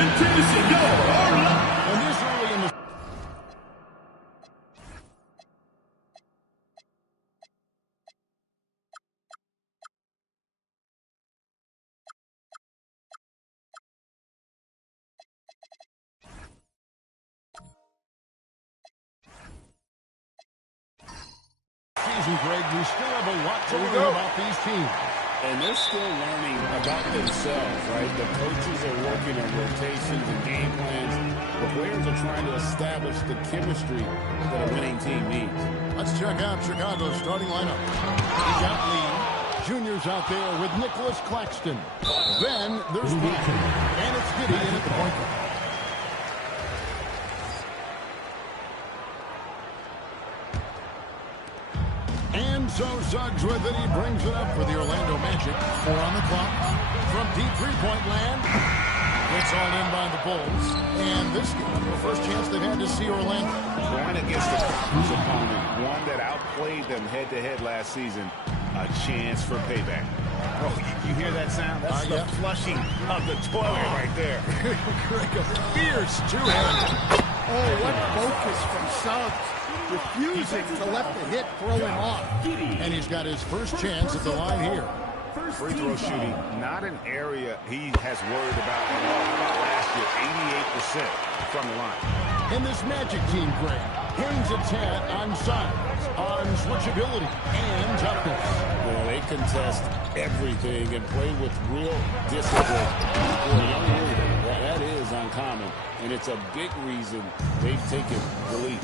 And this early in the season, Greg, we still have a lot to learn about these teams. And they're still learning about themselves, right? The coaches are working on rotations and game plans. The players are trying to establish the chemistry that a winning team needs. Let's check out Chicago's starting lineup. We got Lee. Junior's out there with Nicholas Claxton. Then there's Black. And it's Giddy in at the point guard. And so Suggs with it. He brings it up for the Orlando Magic. 4 on the clock. From deep three-point land. It's all in by the Bulls. And this game, the first chance they've had to see Orlando. Going against a conference opponent, one that outplayed them head-to-head last season. A chance for payback. Oh, you hear that sound? That's the flushing of the toilet right there. Greg, a fierce two-handed. Oh, what focus from Suggs. Refusing to let the hit throw him off. And he's got his first chance at the line here. Free throw shooting, not an area he has worried about at all. Last year, 88% from the line. And this Magic team, Greg, hangs its hat on size, on switchability, and toughness. Well, they contest everything and play with real discipline. For a young leader, that is uncommon, and it's a big reason they've taken the lead.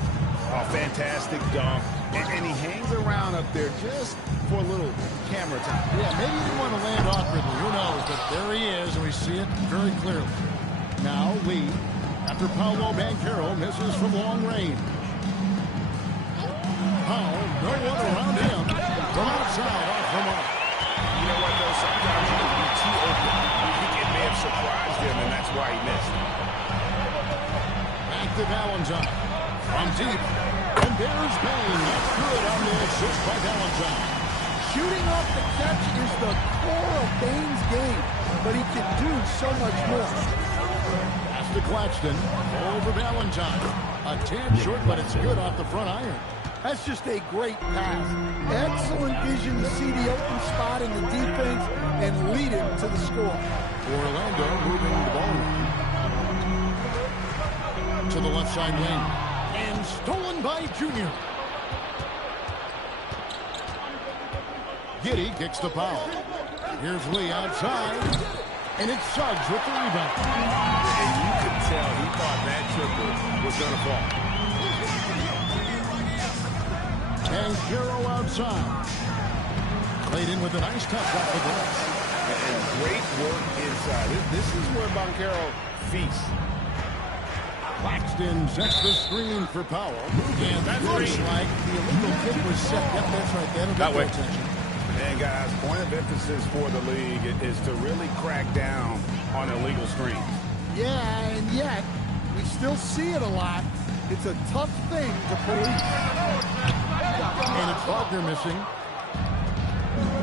Oh, fantastic dunk. And he hangs around up there just for a little camera time. Yeah, maybe he didn't want to land awkwardly. Who knows? But there he is, and we see it very clearly. Now, Lee, after Paolo Banchero misses from long range. Powell, no one around him. From outside, off the mark. You know what, though? Sometimes you can be too open. I think it may have surprised him, and that's why he missed. Back to Valentine. From deep. And there's Payne. That's good on the assist by Valentine. Shooting off the catch is the core of Bane's game, but he can do so much more. Pass to Claxton. Over Valentine. A tad short, but it's good off the front iron. That's just a great pass. Excellent vision to see the open spot in the defense and lead him to the score. Orlando moving the ball to the left side lane. And stolen by Junior. Giddy kicks the Powell. Here's Lee outside. And it's Suggs with the rebound. And you could tell he thought that triple was going to fall. And Banchero outside. Clayton with a nice touch off the glass. And great work inside. This is where Banchero feasts. Claxton sets the screen for Powell. And that looks like the illegal kick was set. Yep, that's right. That'll get their attention. And guys, point of emphasis for the league is to really crack down on illegal screens. Yeah, and yet we still see it a lot. It's a tough thing to police. And it's Wagner missing.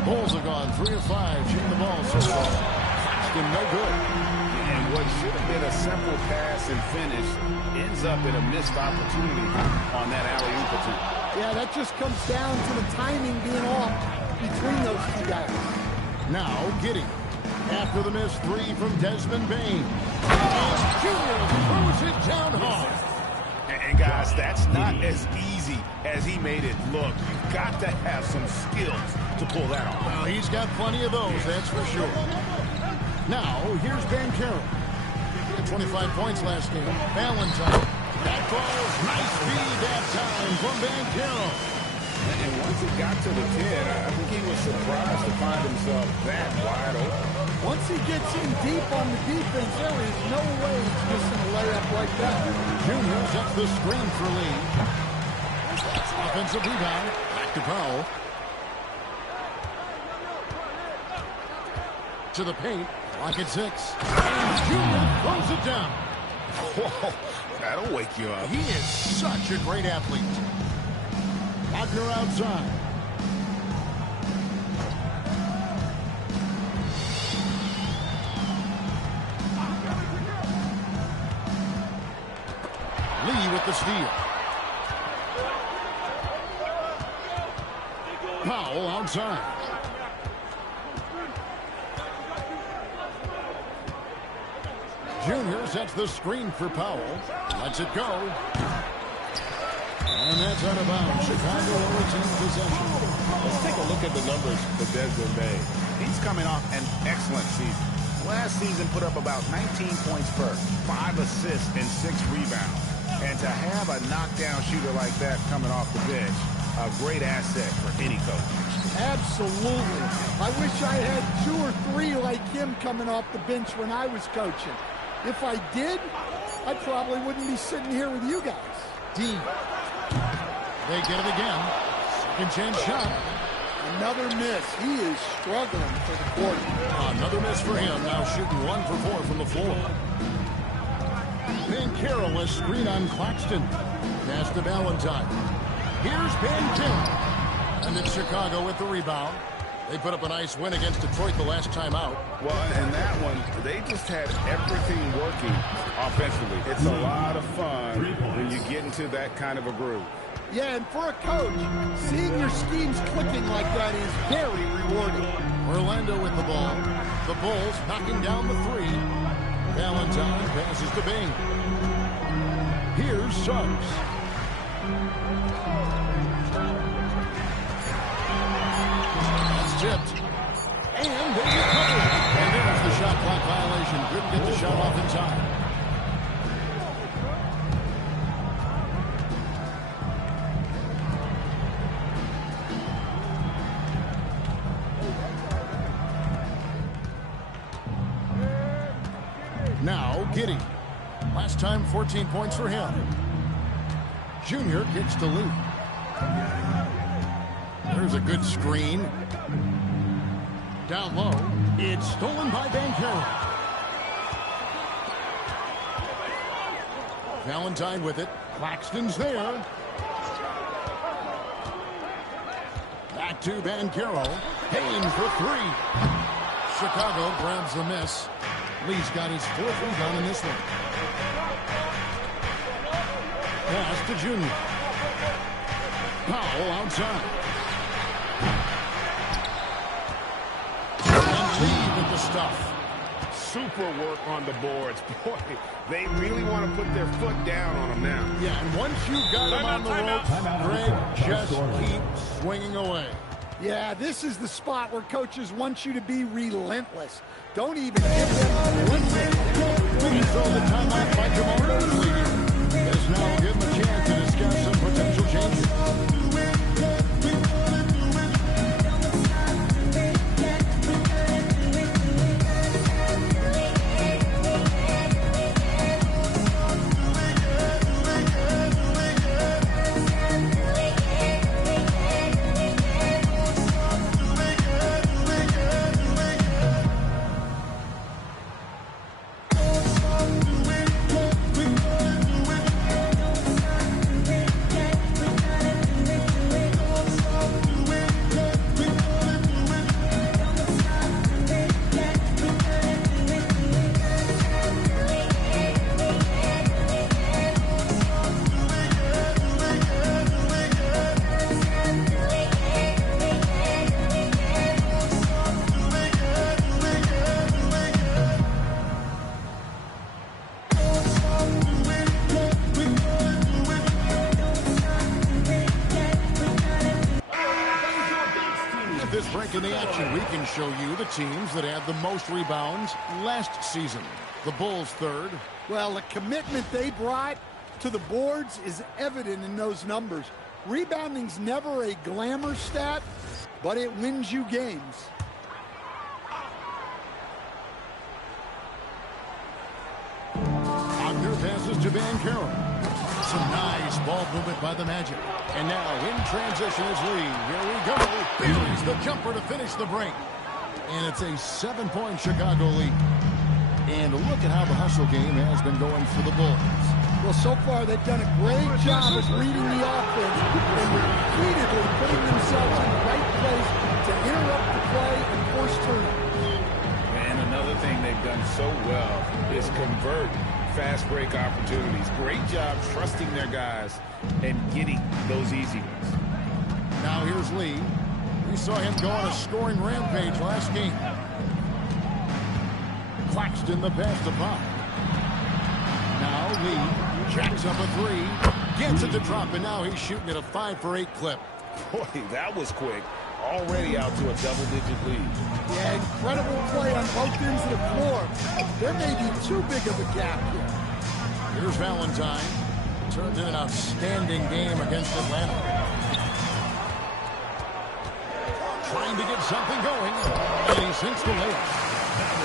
Bulls are gone 3 of 5. Shooting the ball so far. Claxton no good. And what should have been a simple pass and finish ends up in a missed opportunity on that alley-oop attempt. Yeah, that just comes down to the timing being off between those two guys. Now, Giddy. After the missed 3 from Desmond Bane. And Junior throws it down hard. And guys, that's not as easy as he made it look. You've got to have some skills to pull that off. Well, he's got plenty of those, that's for sure. Now, here's Banchero. 25 points last game. Valentine. That falls. Nice feed that time from Banchero. And once he got to the 10, I think he was surprised to find himself that wide open. Once he gets in deep on the defense, there is no way he's missing a layup like that. Junior sets the screen for Lee. Offensive rebound. Back to Powell. To the paint. Clock at 6. And Junior throws it down. Whoa, that'll wake you up. He is such a great athlete. Wagner outside. with the steal. Powell outside. Junior sets the screen for Powell. Lets it go. And that's out of bounds. Chicago will retain possession. Let's take a look at the numbers for Desmond Bane. He's coming off an excellent season. Last season put up about 19 points per, 5 assists, and 6 rebounds. And to have a knockdown shooter like that coming off the bench, a great asset for any coach. Absolutely. I wish I had 2 or 3 like him coming off the bench when I was coaching. If I did, I probably wouldn't be sitting here with you guys. Dean. They get it again. Second chance shot. Another miss. He is struggling for the quarter. Another miss for him. Now shooting 1 for 4 from the floor. Banchero is screen on Claxton. Pass to Valentine. Here's Banchero. And it's Chicago with the rebound. They put up a nice win against Detroit the last time out. Well, in that one, they just had everything working offensively. It's a lot of fun when you get into that kind of a groove. Yeah, and for a coach, seeing your schemes clicking like that is very rewarding. Orlando with the ball. The Bulls knocking down the 3. Valentine passes to Bing. Here's Suggs. That's tipped. And they recover. And there's the shot clock violation. Couldn't get the shot off in time. Now, Giddey. Last time, 14 points for him. Junior kicks to Lee. There's a good screen. Down low. It's stolen by Banchero. Valentine with it. Claxton's there. Back to Banchero. Payne for 3. Chicago grabs the miss. Lee's got his 4th rebound in this one. Pass to Junior. Powell outside. And Lee with the stuff. Super work on the boards. Boy, they really want to put their foot down on them now. Yeah, and once you've got him on the ropes, Greg, just keep swinging away. Yeah, this is the spot where coaches want you to be relentless. Don't even give them one minute. We throw the timeout by Jamal Mosley. This now will give him a chance to discuss some potential changes. In the action, we can show you the teams that had the most rebounds last season. The Bulls 3rd. Well, the commitment they brought to the boards is evident in those numbers. Rebounding's never a glamour stat, but it wins you games. Wagner passes to Banchero. Some nice ball movement by the Magic. And now in transition is Lee. Here we go. Buries the jumper to finish the break. And it's a 7-point Chicago lead. And look at how the hustle game has been going for the Bulls. Well, so far they've done a great job of reading the offense and repeatedly putting themselves in the right place to interrupt the play and force turnovers. And another thing they've done so well is convert fast break opportunities. Great job trusting their guys and getting those easy ones. Now here's Lee. We saw him go on a scoring rampage last game. Claxton the pass to Pop. Now Lee jacks up a three. Gets it to drop, and now he's shooting at a 5-for-8 clip. Boy, that was quick. Already out to a double-digit lead. Yeah, incredible play on both ends of the floor. There may be too big of a gap here. Here's Valentine. Turns in an outstanding game against Atlanta. Trying to get something going, and he sinks the layup.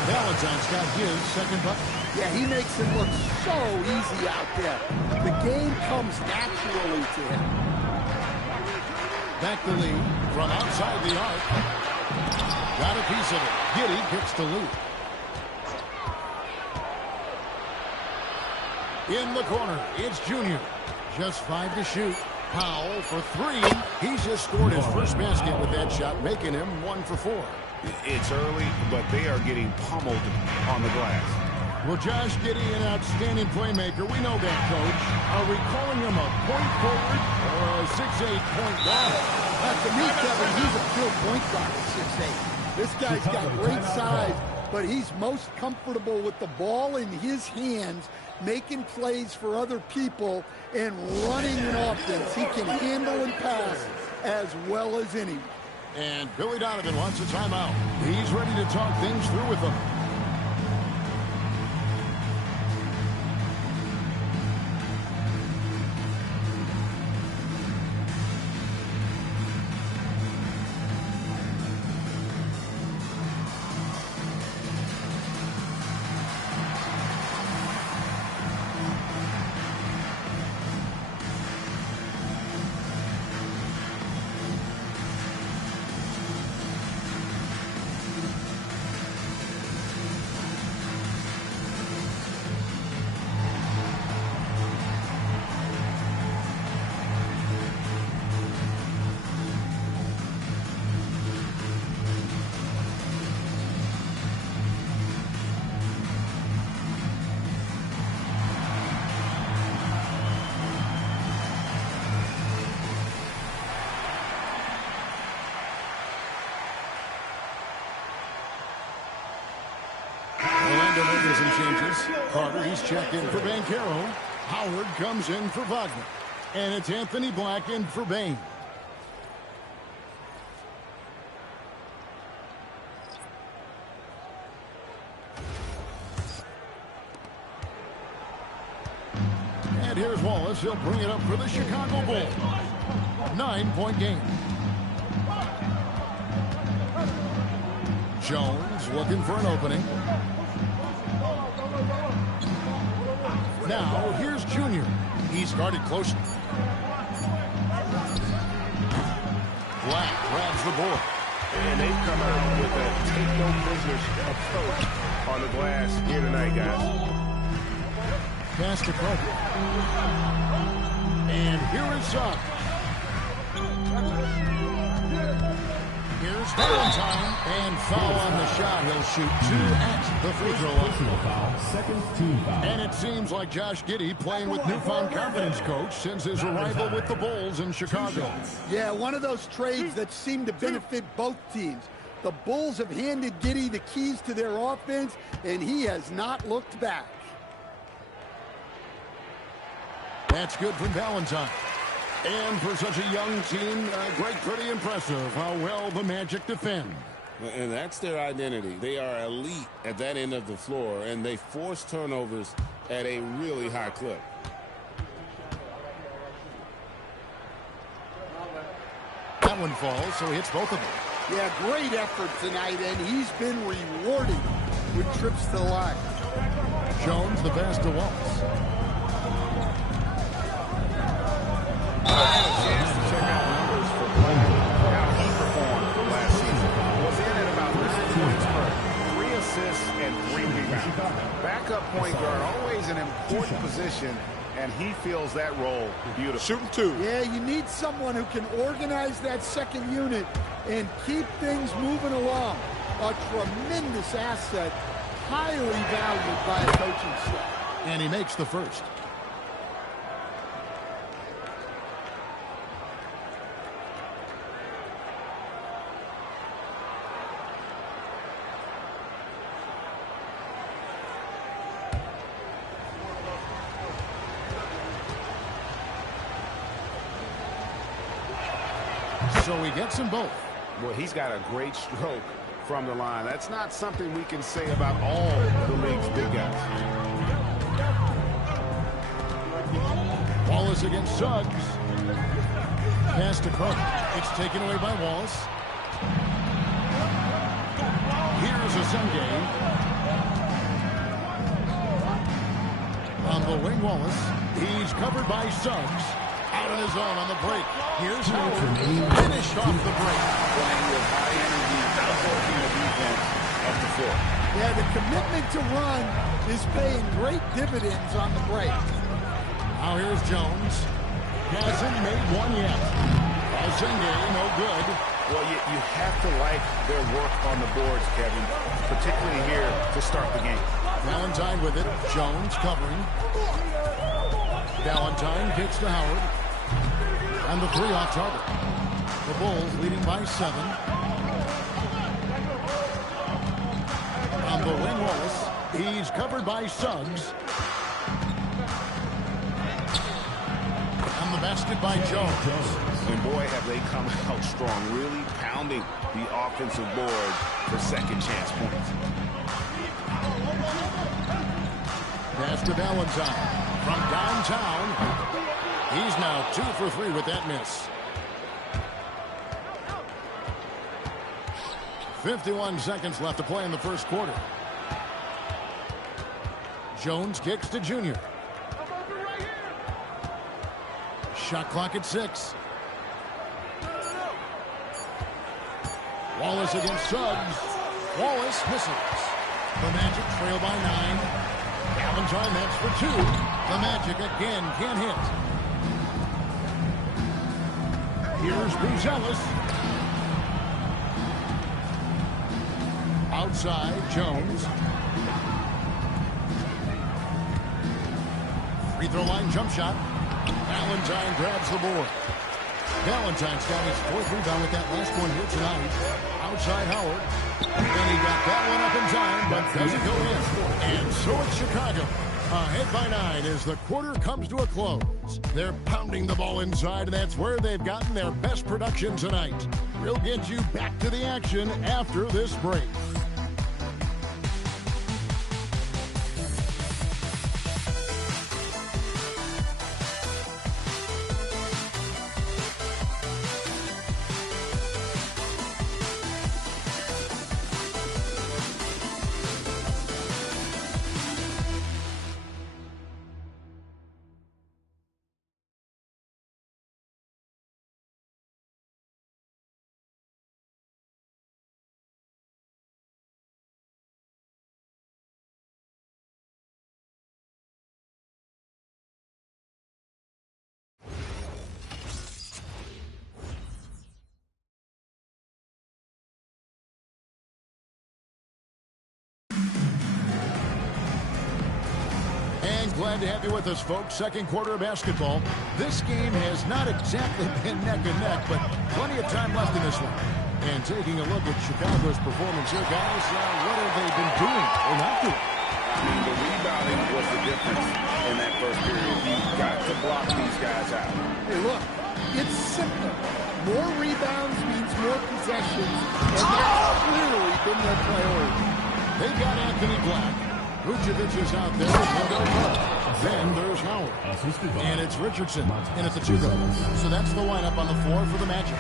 Valentine's got his second bucket. Yeah, he makes it look so easy out there. The game comes naturally to him. Back to Lee from outside the arc. Got a piece of it. Giddey kicks to Lee. In the corner, it's Junior. Just 5 to shoot. Powell for 3. He's just scored his first basket with that shot, making him 1 for 4. It's early, but they are getting pummeled on the glass. Well, Josh Giddey, an outstanding playmaker. We know that, Coach. Are we calling him a point forward or a 6'8" point guard? To me, Kevin, he's a pure point guard at 6'8". This guy's got great size, but he's most comfortable with the ball in his hands, making plays for other people, and running an offense. He can handle and pass as well as anyone. And Billy Donovan wants a timeout. He's ready to talk things through with them. Some changes. Carter, he's checked in for Banchero. Howard comes in for Wagner. And it's Anthony Black in for Bain. And here's Wallace. He'll bring it up for the Chicago Bulls. 9-point game. Jones looking for an opening. Now, here's Junior. He's guarded closely. Black grabs the board. And they've come out with a take-no-prisoners approach on the glass here tonight, guys. Pass to Carter. And here is Suggs. Here's Valentine, and foul on the shot. He'll shoot 2 at the free throw line. Second team foul. And it seems like Josh Giddey playing with newfound confidence, Coach, since his arrival with the Bulls in Chicago. Yeah, one of those trades that seem to benefit both teams. The Bulls have handed Giddey the keys to their offense, and he has not looked back. That's good from Valentine. And for such a young team, pretty impressive how well the Magic defend. And that's their identity. They are elite at that end of the floor, and they force turnovers at a really high clip. That one falls, so he hits both of them. Yeah, great effort tonight, and he's been rewarded with trips to the line. Jones, the pass to Wallace. I had a chance to check out numbers for Blake. How he performed last season. Was in at about 9 points per 3 assists and 3 rebounds. Backup point guard, always an important position, and he fills that role beautifully. Shooting 2. Yeah, you need someone who can organize that second unit and keep things moving along. A tremendous asset, highly valued by a coaching staff. And he makes the first. So he gets them both. Well, he's got a great stroke from the line. That's not something we can say about all the league's big guys. Wallace against Suggs. Pass to Cook. It's taken away by Wallace. Here's Azunge. On the wing, Wallace. He's covered by Suggs. Out on his own on the break. Here's Howard. Finished off the break. Playing with high energy, outworking the defense up the floor. Yeah, the commitment to run is paying great dividends on the break. Now here's Jones. Hasn't made one yet. Azunge, no good. Well, you have to like their work on the boards, Kevin, particularly here to start the game. Valentine with it. Jones covering. Valentine kicks to Howard. And the three off target. The Bulls leading by 7. On the wing, Wallace. He's covered by Suggs. And the basket by Jones. And boy, have they come out strong, really pounding the offensive board for second chance points. Pass to Valentine. From downtown. He's now 2 for 3 with that miss. 51 seconds left to play in the first quarter. Jones kicks to Junior. Shot clock at 6. Wallace against Suggs. Wallace misses. The Magic trail by 9. Valentine, that's for 2. The Magic again can't hit. Here's Buzelis. Outside, Jones. Free throw line jump shot. Valentine grabs the board. Valentine's got his 4th rebound with that last one here tonight. Outside Howard. And he got that one up in time, but doesn't go in. And so it's Chicago. Ahead by 9 as the quarter comes to a close. They're pounding the ball inside, and that's where they've gotten their best production tonight. We'll get you back to the action after this break. Glad to have you with us, folks. Second quarter of basketball. This game has not exactly been neck and neck, but plenty of time left in this one. And taking a look at Chicago's performance here, guys, what have they been doing or not doing? I mean, the rebounding was the difference in that first period. You've got to block these guys out. Hey, look, it's simple. More rebounds means more possessions, and that's clearly been their priority. They've got Anthony Black. Vucevic is out there. Then there's Howard. And it's Richardson in at the 2 guard. So that's the lineup on the floor for the Magic.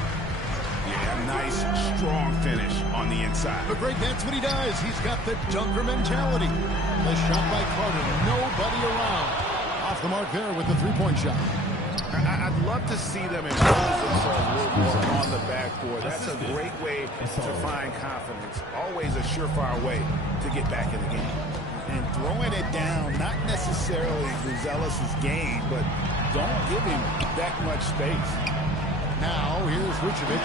Yeah, nice, strong finish on the inside. But Greg, that's what he does. He's got the dunker mentality. The shot by Carter. Nobody around. Off the mark there with the 3-point shot. I'd love to see them impose themselves a little more on the backboard. That's a great way to find confidence. Always a surefire way to get back in the game. And throwing it down, not necessarily Buzelis' game, but don't give him that much space. Now, here's Vucevic.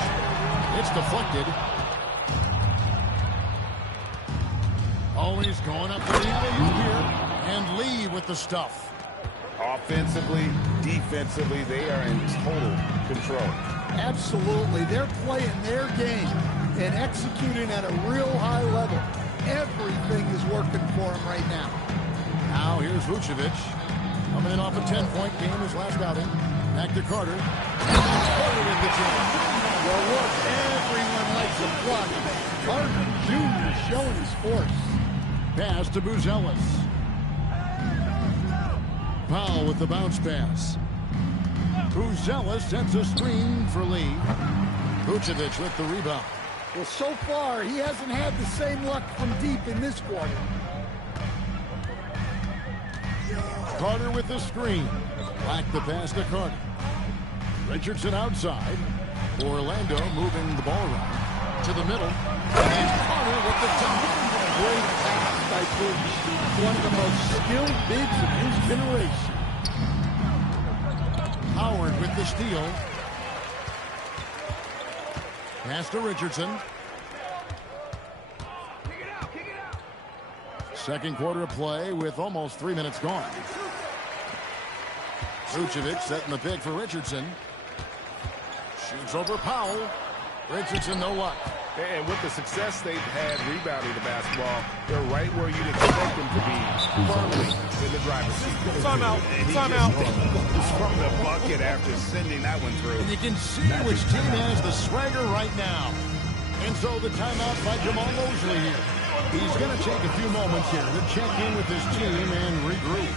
It's deflected. Oh, he's going up for the alley-oop here. And Lee with the stuff. Offensively, defensively, they are in total control. Absolutely. They're playing their game and executing at a real high level. Everything is working for them right now. Now here's Vucevic. Coming in off a 10-point game his last outing. Back to Carter. Carter with the jam. Well, look, everyone likes a flush. Carter Jr. showing his force. Pass to Buzelis. Powell with the bounce pass. Buzelis sends a screen for Lee. Vucevic with the rebound. Well, so far, he hasn't had the same luck from deep in this quarter. Carter with the screen. Back the pass to Carter. Richardson outside. Orlando moving the ball around. To the middle. And Carter with the dunk. Great pass by Bush. One of the most skilled bigs of his generation. Howard with the steal. Pass to Richardson. Second quarter of play with almost 3 minutes gone. Vucevic setting the pick for Richardson. Shoots over Powell. Richardson, no luck. And with the success they've had rebounding the basketball, they're right where you'd expect them to be, firmly in the driver's seat. Timeout. And he Timeout. just from the bucket after sending that one through. And you can see which team has the swagger right now. And so the timeout by Jamal Mosley here. He's going to take a few moments here to check in with his team and regroup.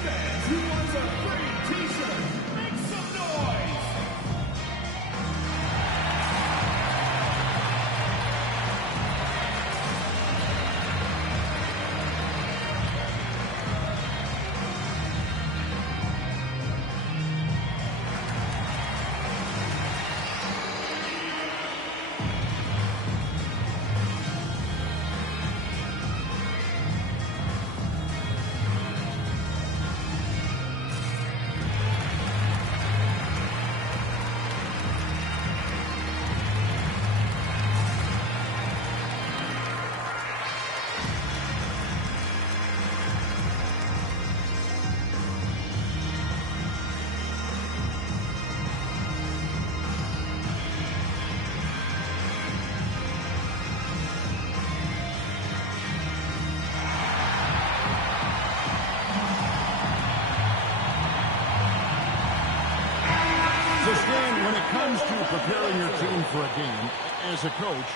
When it comes to preparing your team for a game, as a coach,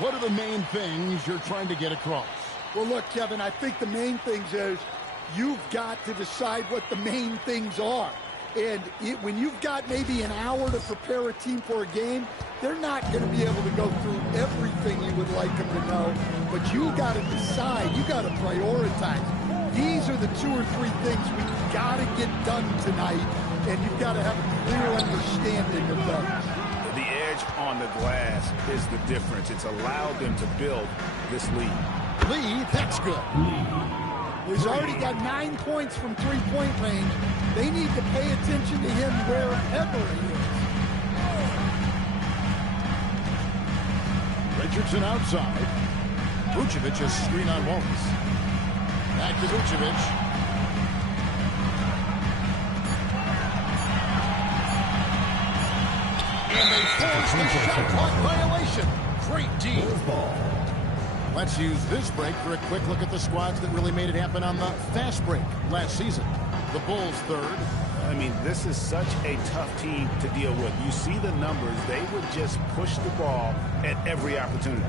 what are the main things you're trying to get across? Well, look, Kevin, I think the main things is you've got to decide what the main things are. And when you've got maybe an hour to prepare a team for a game, they're not going to be able to go through everything you would like them to know. But you got to decide. You got to prioritize. These are the 2 or 3 things we got to get done tonight, and you've got to have a clear understanding of those. The edge on the glass is the difference. It's allowed them to build this lead. Lee, that's good. He's already got 9 points from three-point range. They need to pay attention to him wherever he is. Richardson outside. Vucevic is screen on Wallace. Back to Vucevic. And they force the shot clock violation. Great D. Let's use this break for a quick look at the squads that really made it happen on the fast break last season. The Bulls third. I mean, this is such a tough team to deal with. You see the numbers. They would just push the ball at every opportunity.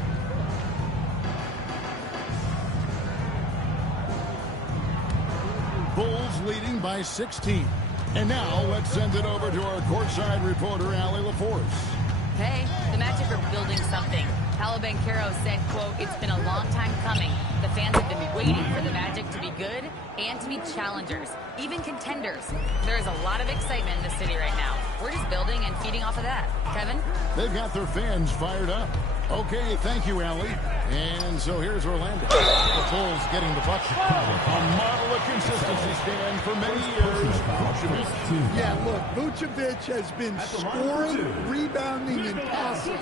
Bulls leading by 16. And now let's send it over to our courtside reporter, Allie LaForce. Hey, the Magic are building something. Paolo Banchero said, quote, "It's been a long time coming. The fans have been waiting for the Magic to be good and to be challengers, even contenders. There is a lot of excitement in the city right now. We're just building and feeding off of that." Kevin? They've got their fans fired up. Okay, thank you, Allie. And so here's Orlando. The Bulls getting the bucket. A model of consistency, Stan, for many years. Vucevic. Yeah, look, Vucevic has been scoring, rebounding, and passing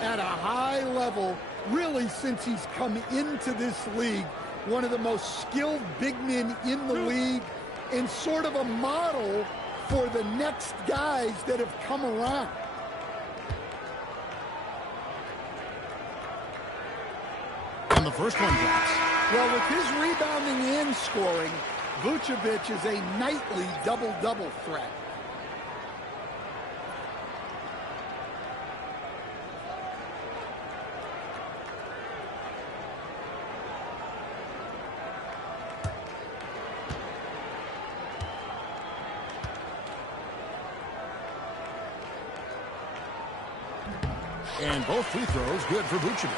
at a high level really since he's come into this league. one of the most skilled big men in the league and sort of a model for the next guys that have come around. And the first one drops. Well, with his rebounding and scoring, Vucevic is a nightly double-double threat. And both free throws good for Vucevic.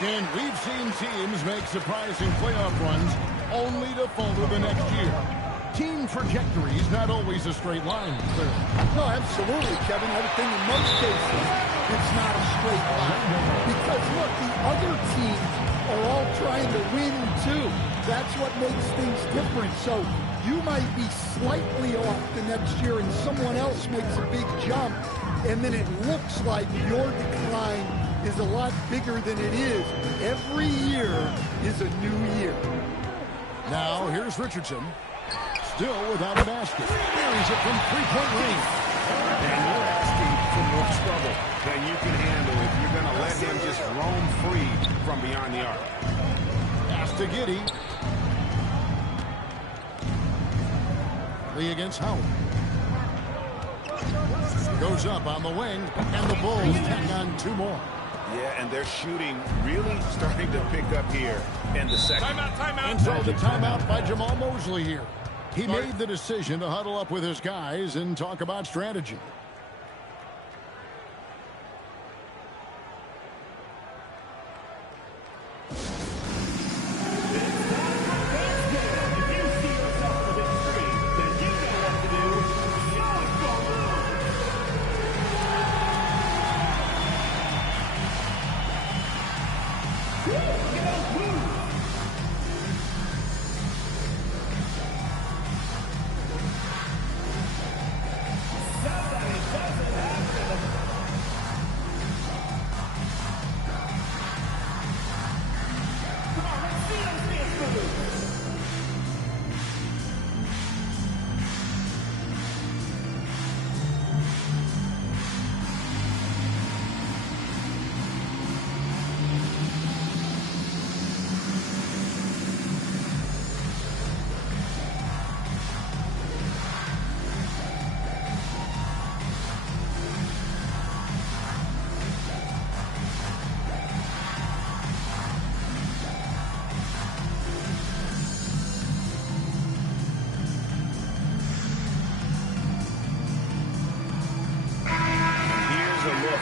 And we've seen teams make surprising playoff runs only to falter the next year. Team trajectory is not always a straight line, clearly. No, absolutely, Kevin. I would think in most cases it's not a straight line. Because, look, the other teams are all trying to win, too. That's what makes things different. So you might be slightly off the next year and someone else makes a big jump, and then it looks like your decline is a lot bigger than it is. Every year is a new year. Now, here's Richardson. Still without a basket. Buries it from three-point range. And you're asking for more trouble than you can handle if you're going to let him just roam free from beyond the arc. Pass to Giddey. Lee against Howard. Goes up on the wing, and the Bulls tack on two more. Yeah, and their shooting really starting to pick up here in the second. Timeout. And so the timeout by Jamal Mosley here. He made the decision to huddle up with his guys and talk about strategy.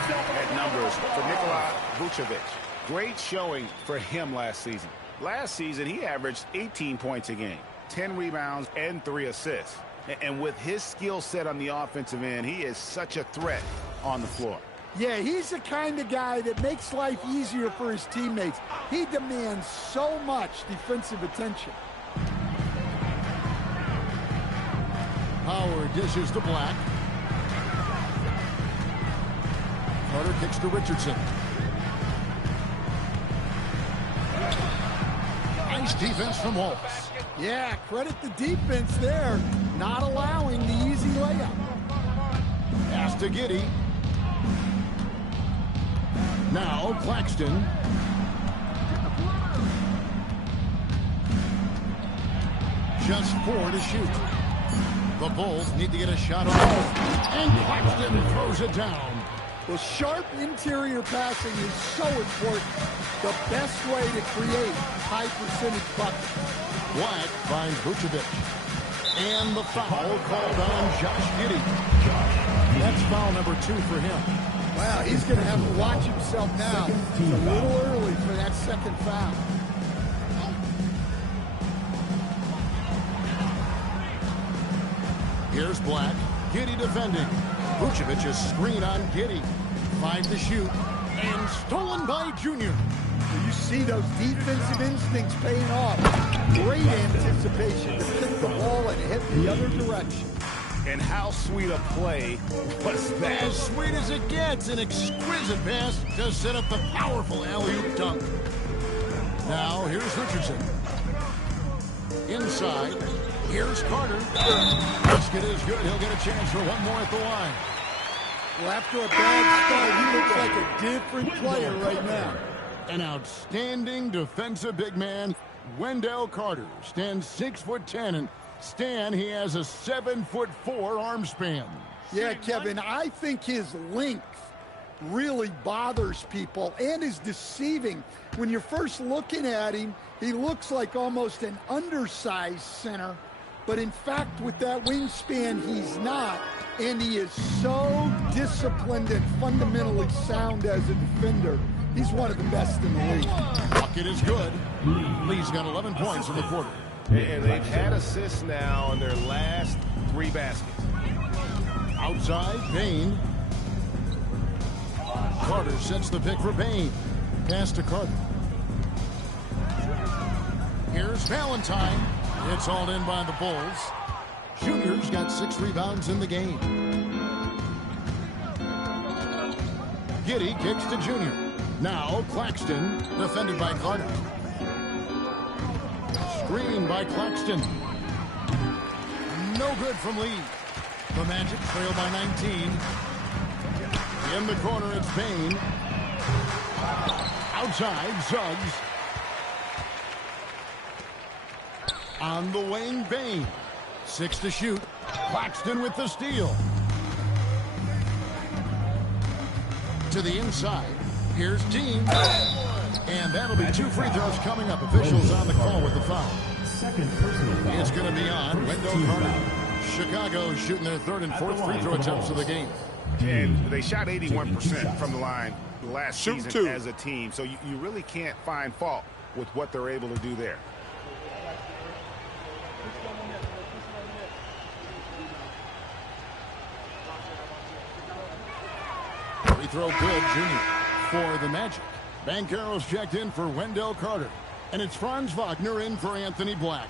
At numbers for Nikola Vucevic. Great showing for him last season. Last season, he averaged 18 points a game, 10 rebounds, and 3 assists. And with his skill set on the offensive end, he is such a threat on the floor. Yeah, he's the kind of guy that makes life easier for his teammates. He demands so much defensive attention. Howard dishes to Black. Carter kicks to Richardson. Nice defense from Walls. Yeah, credit the defense there, not allowing the easy layup. Pass to Giddey. Now Claxton. Just 4 to shoot. The Bulls need to get a shot off. And Claxton throws it down. Well, sharp interior passing is so important. The best way to create high-percentage buckets. Black finds Vucevic. And the foul called on Josh Giddey. That's foul number 2 for him. Wow, he's going to have to watch himself now. It's a little early for that second foul. Here's Black. Giddey defending. Vucevic's screen on Giddey. 5 to shoot. And stolen by Junior. You see those defensive instincts paying off. Great anticipation to pick the ball and head the other direction. And how sweet a play was that? As sweet as it gets, an exquisite pass to set up the powerful alley-oop dunk. Now, here's Richardson. Inside. Here's Carter. Basket is good. He'll get a chance for one more at the line. Well, after a bad start, he looks like a different player right now. An outstanding defensive big man, Wendell Carter, stands 6'10", and Stan, he has a 7'4" arm span. Yeah, Kevin, I think his length really bothers people and is deceiving. When you're first looking at him, he looks like almost an undersized center, but in fact, with that wingspan, he's not, and he is so disciplined and fundamentally sound as a defender. He's one of the best in the league. Bucket is good. Lee's got 11 points in the quarter. And they've had assists now on their last 3 baskets. Outside, Bain. Carter sets the pick for Bain. Pass to Carter. Here's Valentine. It's all in by the Bulls. Junior's got 6 rebounds in the game. Giddey kicks to Junior. Now Claxton, defended by Carter. Screen by Claxton. No good from Lee. The Magic trail by 19. In the corner, it's Bain. Outside, Suggs. On the wing, Bain. 6 to shoot. Claxton with the steal. To the inside. Here's Team. And that'll be 2 free throws coming up. Officials on the call with the foul. Second personal foul. It's going to be on Wendell Carter. Chicago shooting their 3rd and 4th free throw attempts of the game. And they shot 81% from the line last season as a team. So you really can't find fault with what they're able to do there. Free throw good, Junior. For the Magic, Banchero's checked in for Wendell Carter. And it's Franz Wagner in for Anthony Black.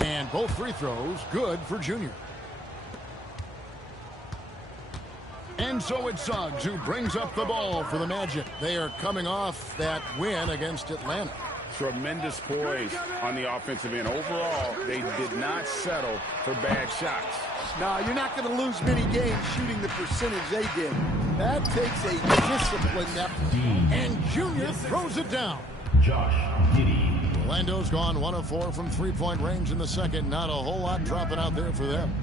And both free throws good for Junior. And so it's Suggs who brings up the ball for the Magic. They are coming off that win against Atlanta. Tremendous poise on the offensive end. Overall, they did not settle for bad shots. No, you're not going to lose many games shooting the percentage they did. That takes a disciplined effort. And Junior throws it down. Josh Giddey. Orlando's gone 1 of 4 from three-point range in the second. Not a whole lot dropping out there for them.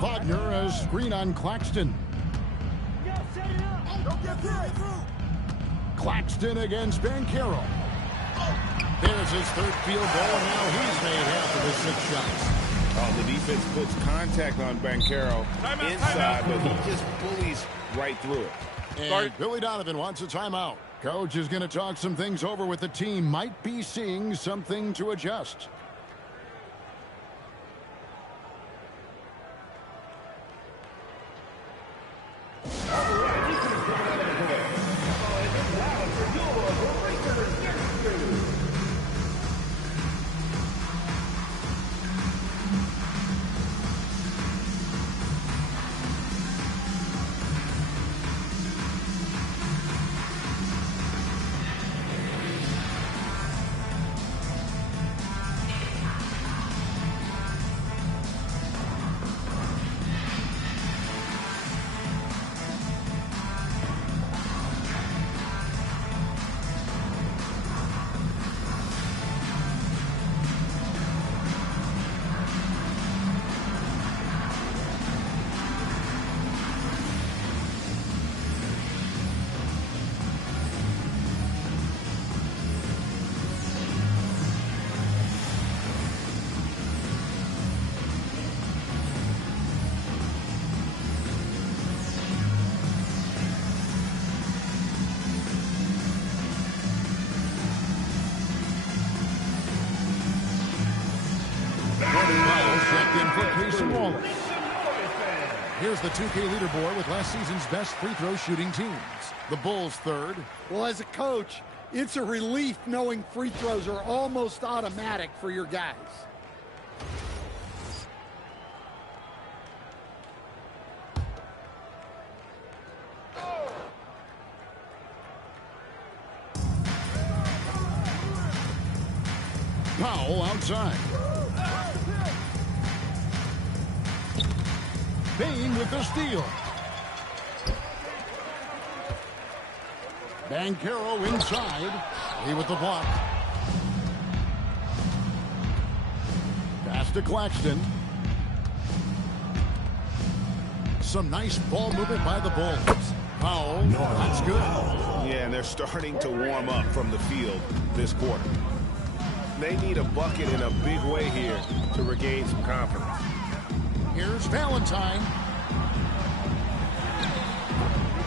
Wagner has screen on Claxton. Claxton against Banchero. There's his 3rd field goal, and now he's made half of his 6 shots. Oh, the defense puts contact on Banchero inside, but he just bullies right through it. And Billy Donovan wants a timeout. Coach is going to talk some things over with the team. Might be seeing something to adjust. Here's the 2K leaderboard with last season's best free throw shooting teams. The Bulls 3rd. Well, as a coach, It's a relief knowing free throws are almost automatic for your guys. Powell outside. Bane with the steal. Banchero inside. Lee with the block. Pass to Claxton. Some nice ball movement by the Bulls. Powell, that's good. Yeah, and they're starting to warm up from the field this quarter. They need a bucket in a big way here to regain some confidence. Here's Valentine.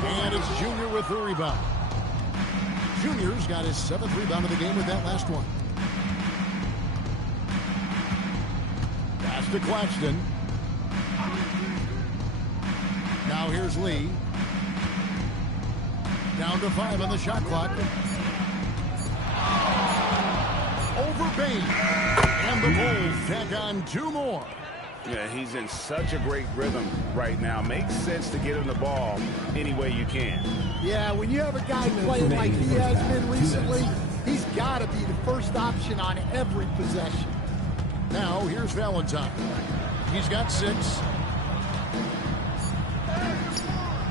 And it's Junior with the rebound. Junior's got his 7th rebound of the game with that last one. Pass to Claxton. Now here's Lee. Down to 5 on the shot clock. Over Bane. And the Bulls tack on 2 more. Yeah, he's in such a great rhythm right now. Makes sense to get him the ball any way you can. Yeah, when you have a guy playing like he has been recently, he's got to be the first option on every possession. Now, here's Valentine. He's got 6.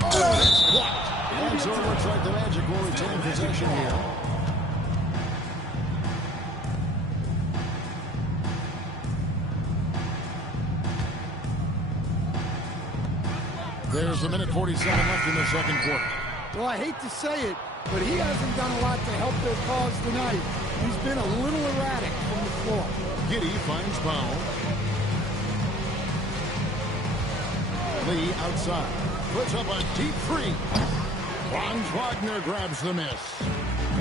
Oh, that's blocked. And so it looks like the Magic will retain possession here. There's a minute 47 left in the second quarter. Well, I hate to say it, but he hasn't done a lot to help their cause tonight. He's been a little erratic from the floor. Giddey finds Powell. Lee outside. Puts up a deep 3. Franz Wagner grabs the miss.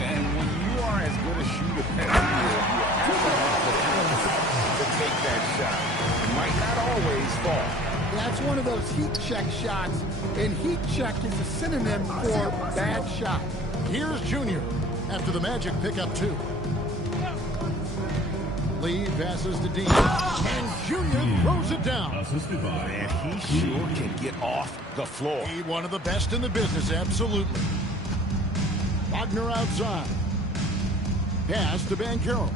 And when you are as good a shooter as he is, you have to have the confidence to take that shot. It might not always fall. That's one of those heat check shots, and heat check is a synonym for bad shot. Here's Junior after the Magic pick up 2. Lee passes to Dean, and Junior throws it down. Man, he sure can get off the floor. He one of the best in the business, absolutely. Wagner outside. Pass to Banchero.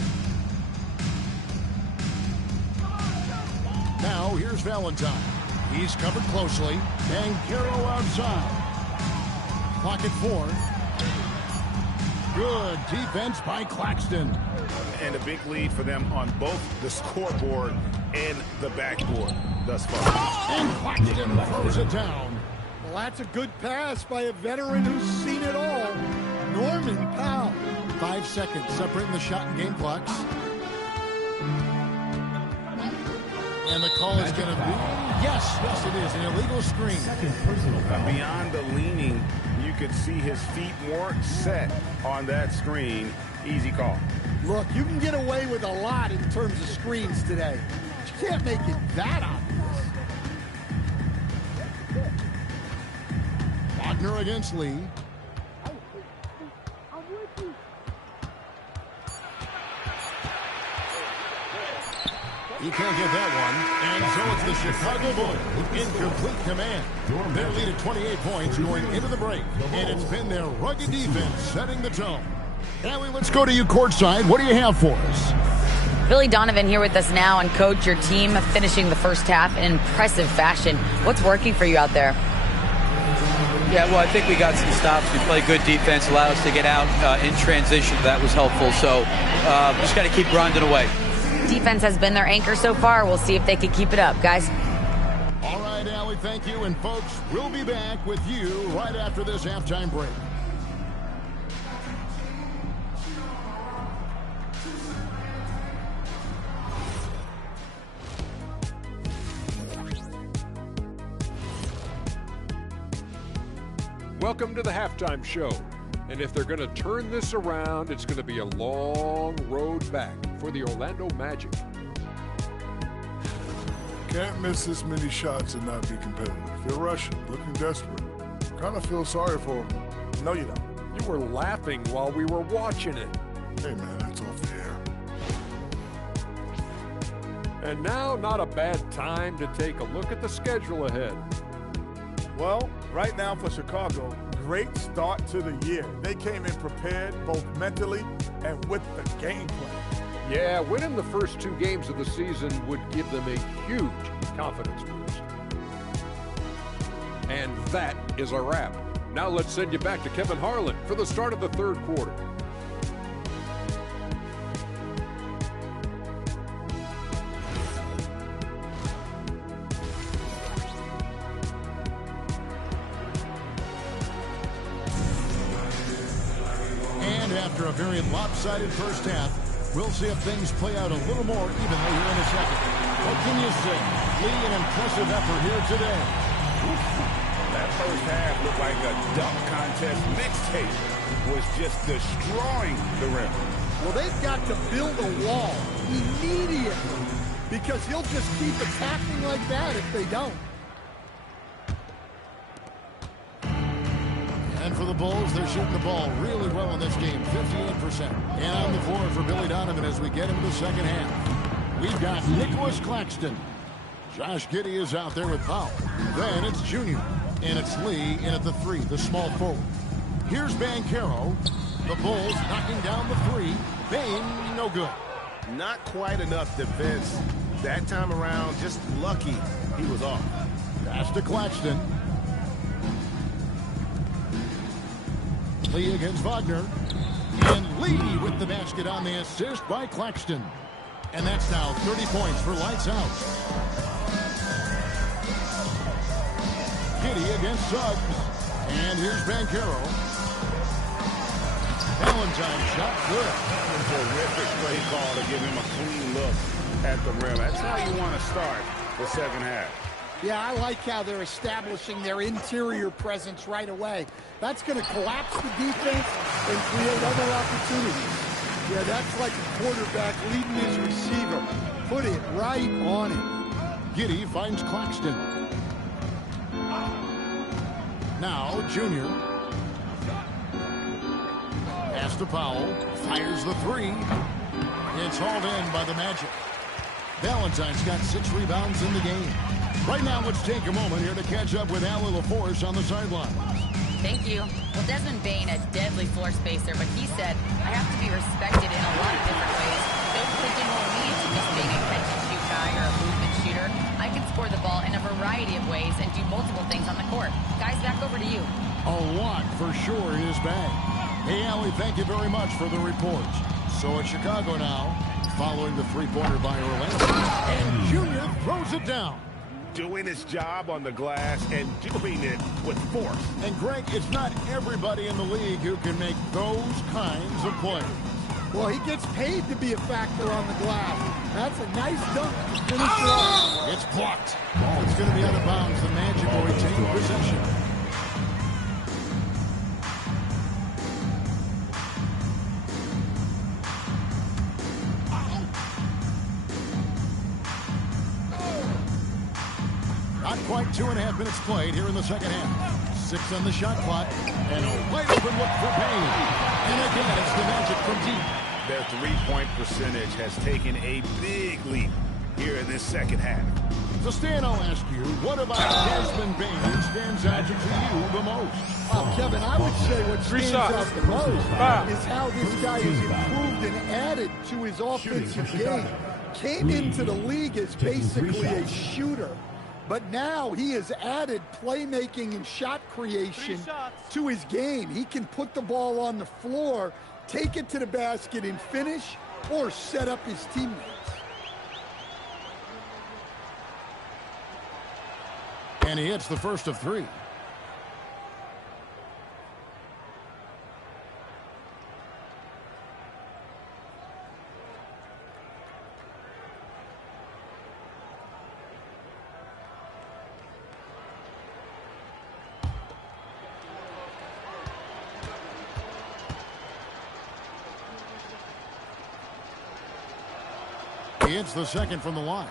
Now here's Valentine. He's covered closely. Banchero outside. Clock at 4. Good defense by Claxton. And a big lead for them on both the scoreboard and the backboard thus far. And Claxton throws it down. Well, that's a good pass by a veteran who's seen it all. Norman Powell. 5 seconds separating the shot and game clocks. And the call is going to be, yes, it is, an illegal screen. Beyond the leaning, you could see his feet weren't set on that screen. Easy call. Look, you can get away with a lot in terms of screens today. But you can't make it that obvious. Wagner against Lee. He can't get that one. And so it's the Chicago Bulls in complete command. Their lead at 28 points going into the break. And it's been their rugged defense setting the tone. Allie, let's go to you courtside. What do you have for us? Billy Donovan here with us now. And, Coach, your team finishing the first half in impressive fashion. What's working for you out there? Yeah, well, I think we got some stops. We played good defense, allowed us to get out in transition. That was helpful. So just got to keep grinding away. Defense has been their anchor so far. We'll see if they can keep it up, guys. All right, Allie, thank you. And, folks, we'll be back with you right after this halftime break. Welcome to the halftime show. And if they're going to turn this around, it's going to be a long road back for the Orlando Magic. Can't miss this many shots and not be competitive. They're rushing, looking desperate. Kind of feel sorry for them. No, you don't. You were laughing while we were watching it. Hey, man, that's off the air. And now, not a bad time to take a look at the schedule ahead. Well, right now for Chicago, great start to the year. They came in prepared both mentally and with the game plan. Yeah, winning the first 2 games of the season would give them a huge confidence boost. And that is a wrap. Now let's send you back to Kevin Harlan for the start of the 3rd quarter. And after a very lopsided first half, we'll see if things play out a little more evenly here in a second. What can you say? Lee, an impressive effort here today. That first half looked like a dunk contest mixtape. Was just destroying the rim. Well, they've got to build a wall immediately because he'll just keep attacking like that if they don't. And for the Bulls, they're shooting the ball really well in this game, 58%. And on the floor for Billy Donovan as we get into the second half. We've got Nicholas Claxton. Josh Giddey is out there with Powell. Then it's Junior. And it's Lee in at the 3, the small forward. Here's Banchero. The Bulls knocking down the 3. Bane, no good. Not quite enough defense that time around. Just lucky he was off. Pass to Claxton. Lee against Wagner. And Lee with the basket on the assist by Claxton. And that's now 30 points for Lights Out. Giddey against Suggs. And here's Banchero. Valentine shot good. Terrific play call to give him a clean look at the rim. That's how you want to start the second half. Yeah, I like how they're establishing their interior presence right away. That's going to collapse the defense and create other opportunities. Yeah, that's like a quarterback leading his receiver. Put it right on him. Giddey finds Claxton. Now, Junior. Pass to Powell. Fires the 3. It's hauled in by the Magic. Valentine's got 6 rebounds in the game. Right now, let's take a moment here to catch up with Allie LaForce on the sidelines. Thank you. Well, Desmond Bane, a deadly floor spacer, but he said, I have to be respected in a lot of different ways. Don't pigeonhole me into just being a catch-and-shoot guy or a movement shooter. I can score the ball in a variety of ways and do multiple things on the court. Guys, back over to you. A lot for sure in his bag. Hey, Allie, thank you very much for the reports. So it's Chicago now, following the 3-pointer by Orlando. And Junior throws it down. Doing his job on the glass and doing it with force. And Greg, it's not everybody in the league who can make those kinds of plays. Well, he gets paid to be a factor on the glass. That's a nice dunk to finish it off. It's blocked. It's going to be out of bounds. The Magic will retain possession. Not quite 2.5 minutes played here in the second half. 6 on the shot clock. And a wide open look for Payne. And again, it's the Magic from deep. Their three-point percentage has taken a big leap here in this second half. So, Stan, I'll ask you, what about Desmond Bane stands out to you the most? Well, Kevin, I would say what stands out the most is how this guy has improved and added to his offensive game. Came into the league as basically a shooter, but now he has added playmaking and shot creation to his game. He can put the ball on the floor, take it to the basket and finish, or set up his teammates. And he hits the first of 3. He hits the second from the line.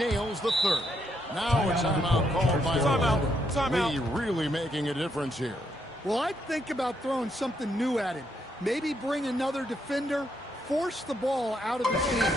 nails the third. Now a timeout called by Orlando. Timeout. Lee really making a difference here. Well, I'd think about throwing something new at him. Maybe bring another defender, force the ball out of his hands.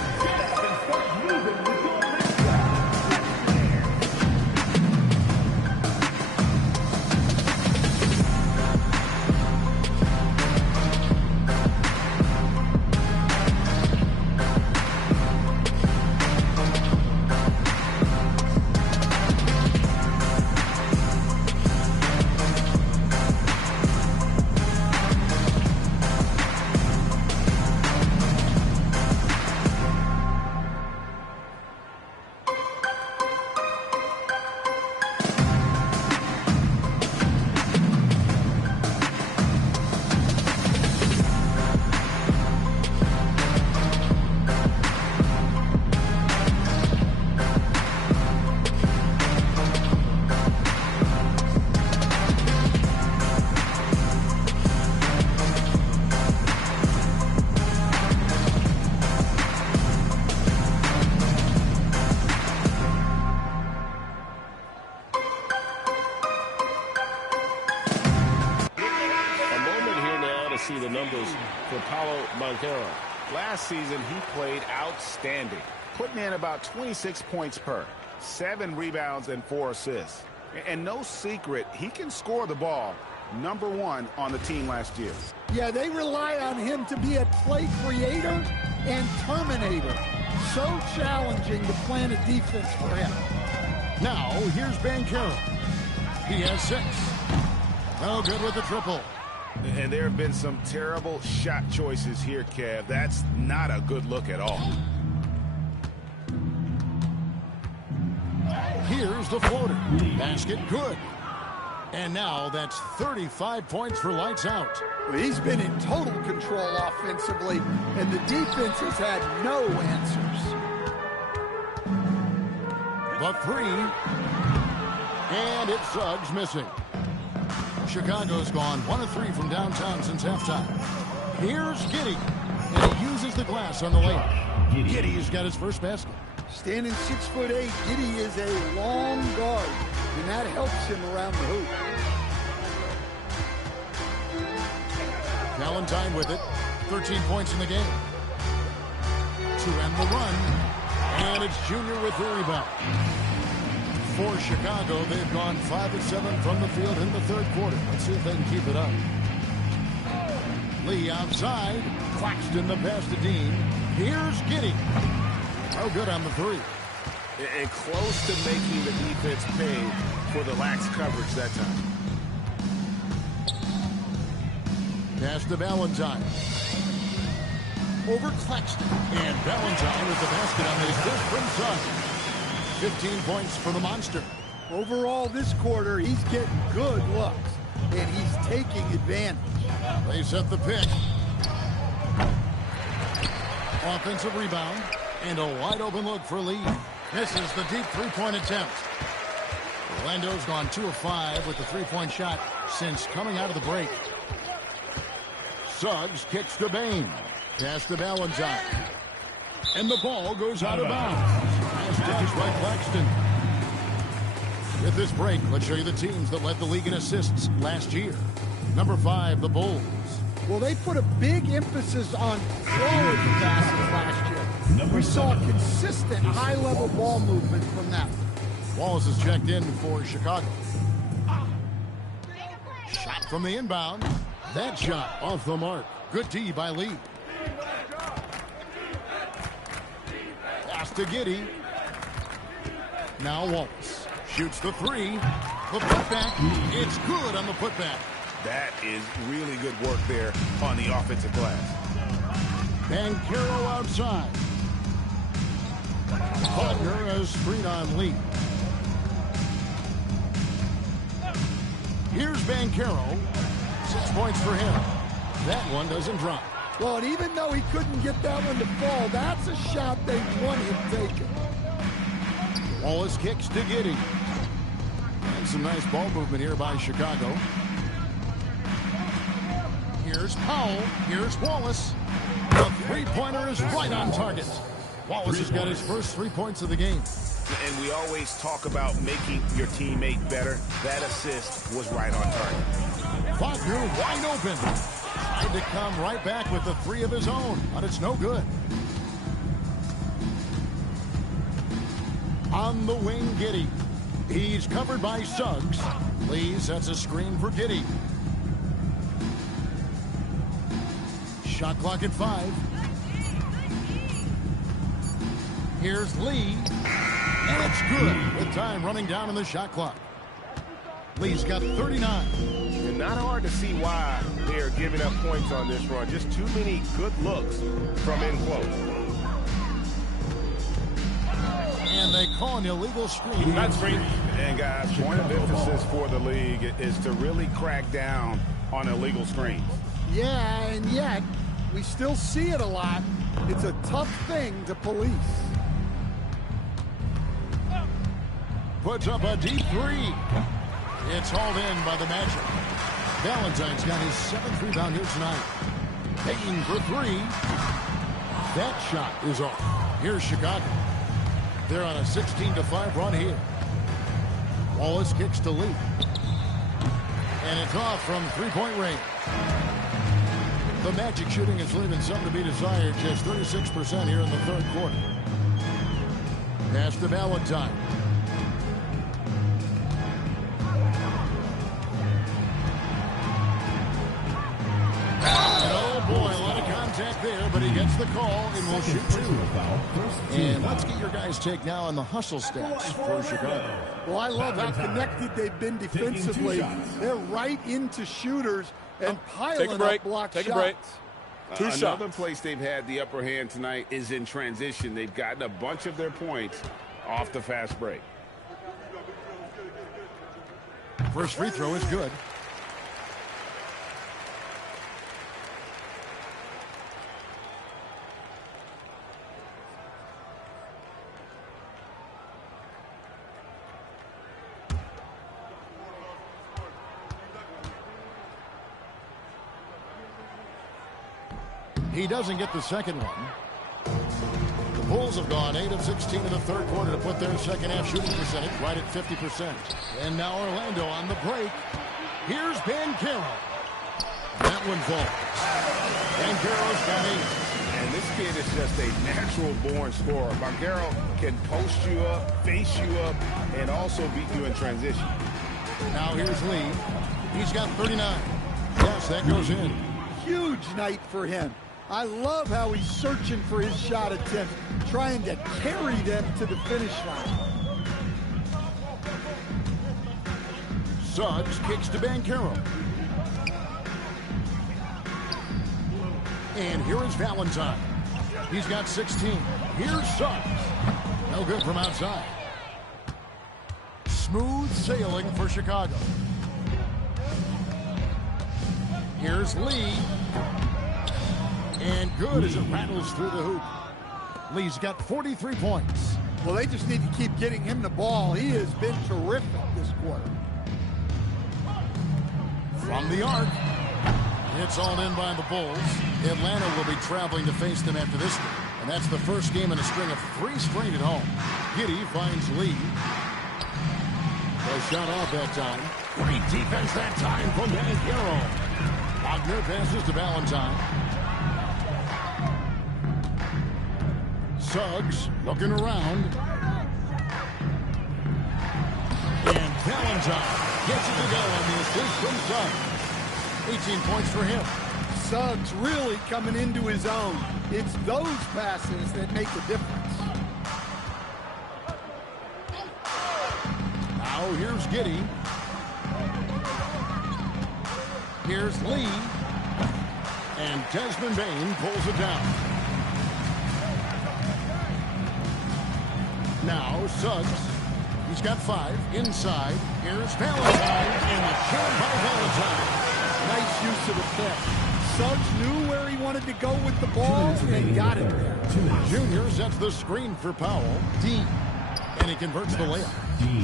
See the numbers for Paolo Banchero. Last season, he played outstanding, putting in about 26 points per, 7 rebounds and 4 assists. And no secret, he can score the ball. #1 on the team last year. Yeah, they rely on him to be a play creator and terminator. So challenging to plan a defense for him. Now, here's Banchero. He has 6. No good with the triple. And there have been some terrible shot choices here, Kev. That's not a good look at all. Here's the floater. Basket good. And now that's 35 points for lights out. Well, he's been in total control offensively, and the defense has had no answers. The 3. And it's Suggs missing. Chicago's gone 1 of 3 from downtown since halftime. Here's Giddey, and he uses the glass on the layup. Giddey's got his first basket. Standing 6'8", Giddey is a long guard, and that helps him around the hoop. Valentine with it, 13 points in the game. To end the run, and it's Junior with the rebound. For Chicago, they've gone 5 of 7 from the field in the third quarter. Let's see if they can keep it up. Lee outside. Claxton the pass to Dean. Here's Giddey. Oh, good on the 3. And close to making the defense pay for the lax coverage that time. Pass to Valentine. Over Claxton. And Valentine with the basket on the assist from Suggs. 15 points for the Monster. Overall, this quarter, he's getting good looks, and he's taking advantage. They set the pick. Offensive rebound, and a wide-open look for Lee. Misses the deep three-point attempt. Orlando's gone 2 of 5 with the three-point shot since coming out of the break. Suggs kicks to Bane. Pass to Valentine. And the ball goes out of bounds. Nice touch by Claxton. With this break, let's show you the teams that led the league in assists last year. Number 5, the Bulls. Well, they put a big emphasis on quality passes last year. We saw consistent high-level ball movement from them. Wallace is checked in for Chicago. Shot from the inbound. That shot off the mark. Good D by Lee. Pass to Giddey. Now Wallace shoots the 3. The putback. It's good on the putback. That is really good work there on the offensive glass. Banchero outside. Butler has screen on Lee. Here's Banchero. 6 points for him. That one doesn't drop. Well, and even though he couldn't get that one to fall, that's a shot they want him taken. Wallace kicks to Giddey. And some nice ball movement here by Chicago. Here's Powell. Here's Wallace. The three-pointer is right on target. Wallace has got his first 3 points of the game. And we always talk about making your teammate better. That assist was right on target. Wagner wide open. Tried to come right back with the three of his own, but it's no good. On the wing, Giddey. He's covered by Suggs. Lee sets a screen for Giddey. Shot clock at 5. Here's Lee. And it's good with time running down on the shot clock. Lee's got 39. And not hard to see why they are giving up points on this run. Just too many good looks from in close. And they call an illegal screen. Not screen. And guys, point of emphasis for the league is to really crack down on illegal screens. Yeah, and yet we still see it a lot. It's a tough thing to police. Puts up a deep three. It's hauled in by the Magic. Valentine's got his 7th rebound here tonight. Payne for 3. That shot is off. Here's Chicago. They're on a 16-5 run here. Wallace kicks to Lee. And it's off from three-point range. The Magic shooting is leaving some to be desired. Just 36% here in the third quarter. Pass to Valentine. There, but he gets the call and will shoot 2. And let's get your guys' take now on the hustle stats for Chicago. Well, I love how connected they've been defensively. They're right into shooters and piling up block shots. Take a break. Another place they've had the upper hand tonight is in transition. They've gotten a bunch of their points off the fast break. First free throw is good. He doesn't get the second one. The Bulls have gone 8 of 16 in the third quarter to put their second half shooting percentage right at 50%. And now Orlando on the break. Here's Banchero. That one falls. Banchero's got 8. And this kid is just a natural-born scorer. Banchero can post you up, face you up, and also beat you in transition. Now here's Lee. He's got 39. Yes, that goes in. Huge night for him. I love how he's searching for his shot attempt, trying to carry them to the finish line. Suggs kicks to Banchero. And here is Valentine. He's got 16. Here's Suggs. No good from outside. Smooth sailing for Chicago. Here's Lee. And good as it rattles through the hoop. Lee's got 43 points. Well, they just need to keep getting him the ball. He has been terrific this quarter. From the arc. It's all in by the Bulls. Atlanta will be traveling to face them after this game. And that's the first game in a string of 3 straight at home. Giddey finds Lee. A shot off that time. Great defense that time from Banchero. Wagner passes to Valentine. Suggs looking around. And Valentine gets it to go on the assist from Suggs. 18 points for him. Suggs really coming into his own. It's those passes that make the difference. Now here's Giddey. Here's Lee. And Desmond Bane pulls it down. Now Suggs. He's got 5 inside. Here's Valentine. And the shot by Valentine. Nice use of the pitch. Suggs knew where he wanted to go with the ball and got it there. Junior sets the screen for Powell. Dean. And he converts the layup.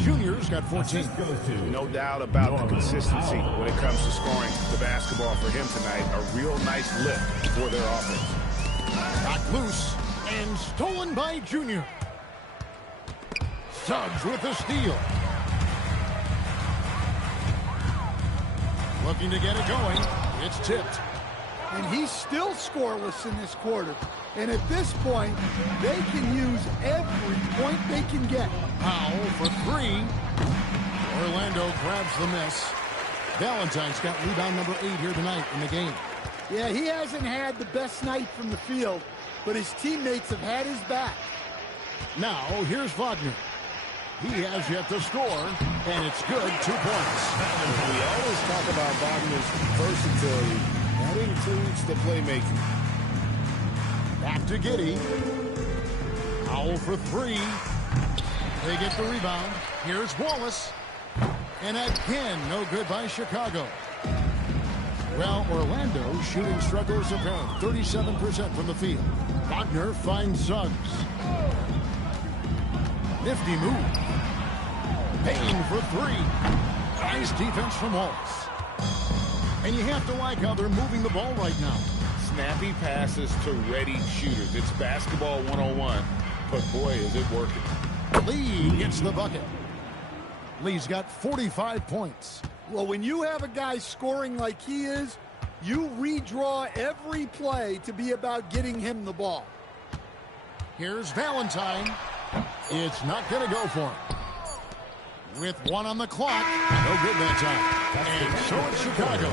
Junior's got 14. No doubt about the consistency when it comes to scoring the basketball for him tonight. A real nice lift for their offense. Knocked loose and stolen by Junior. Suggs with the steal. Looking to get it going. It's tipped. And he's still scoreless in this quarter. And at this point, they can use every point they can get. Powell for three. Orlando grabs the miss. Valentine's got rebound number 8 here tonight in the game. Yeah, he hasn't had the best night from the field, but his teammates have had his back. Now, here's Wagner. He has yet to score, and it's good. 2 points. We always talk about Wagner's versatility. That includes the playmaking. Back to Giddey. Powell for 3. They get the rebound. Here's Wallace. And again, no good by Chicago. Well, Orlando shooting struggles apparent. 37% from the field. Wagner finds Suggs. Nifty move. Payne for 3. Nice defense from Wallace. And you have to like how they're moving the ball right now. Snappy passes to ready shooters. It's basketball 101, but boy, is it working. Lee gets the bucket. Lee's got 45 points. Well, when you have a guy scoring like he is, you redraw every play to be about getting him the ball. Here's Valentine. It's not going to go for him. With 1 on the clock. No good that time. And so it's Chicago.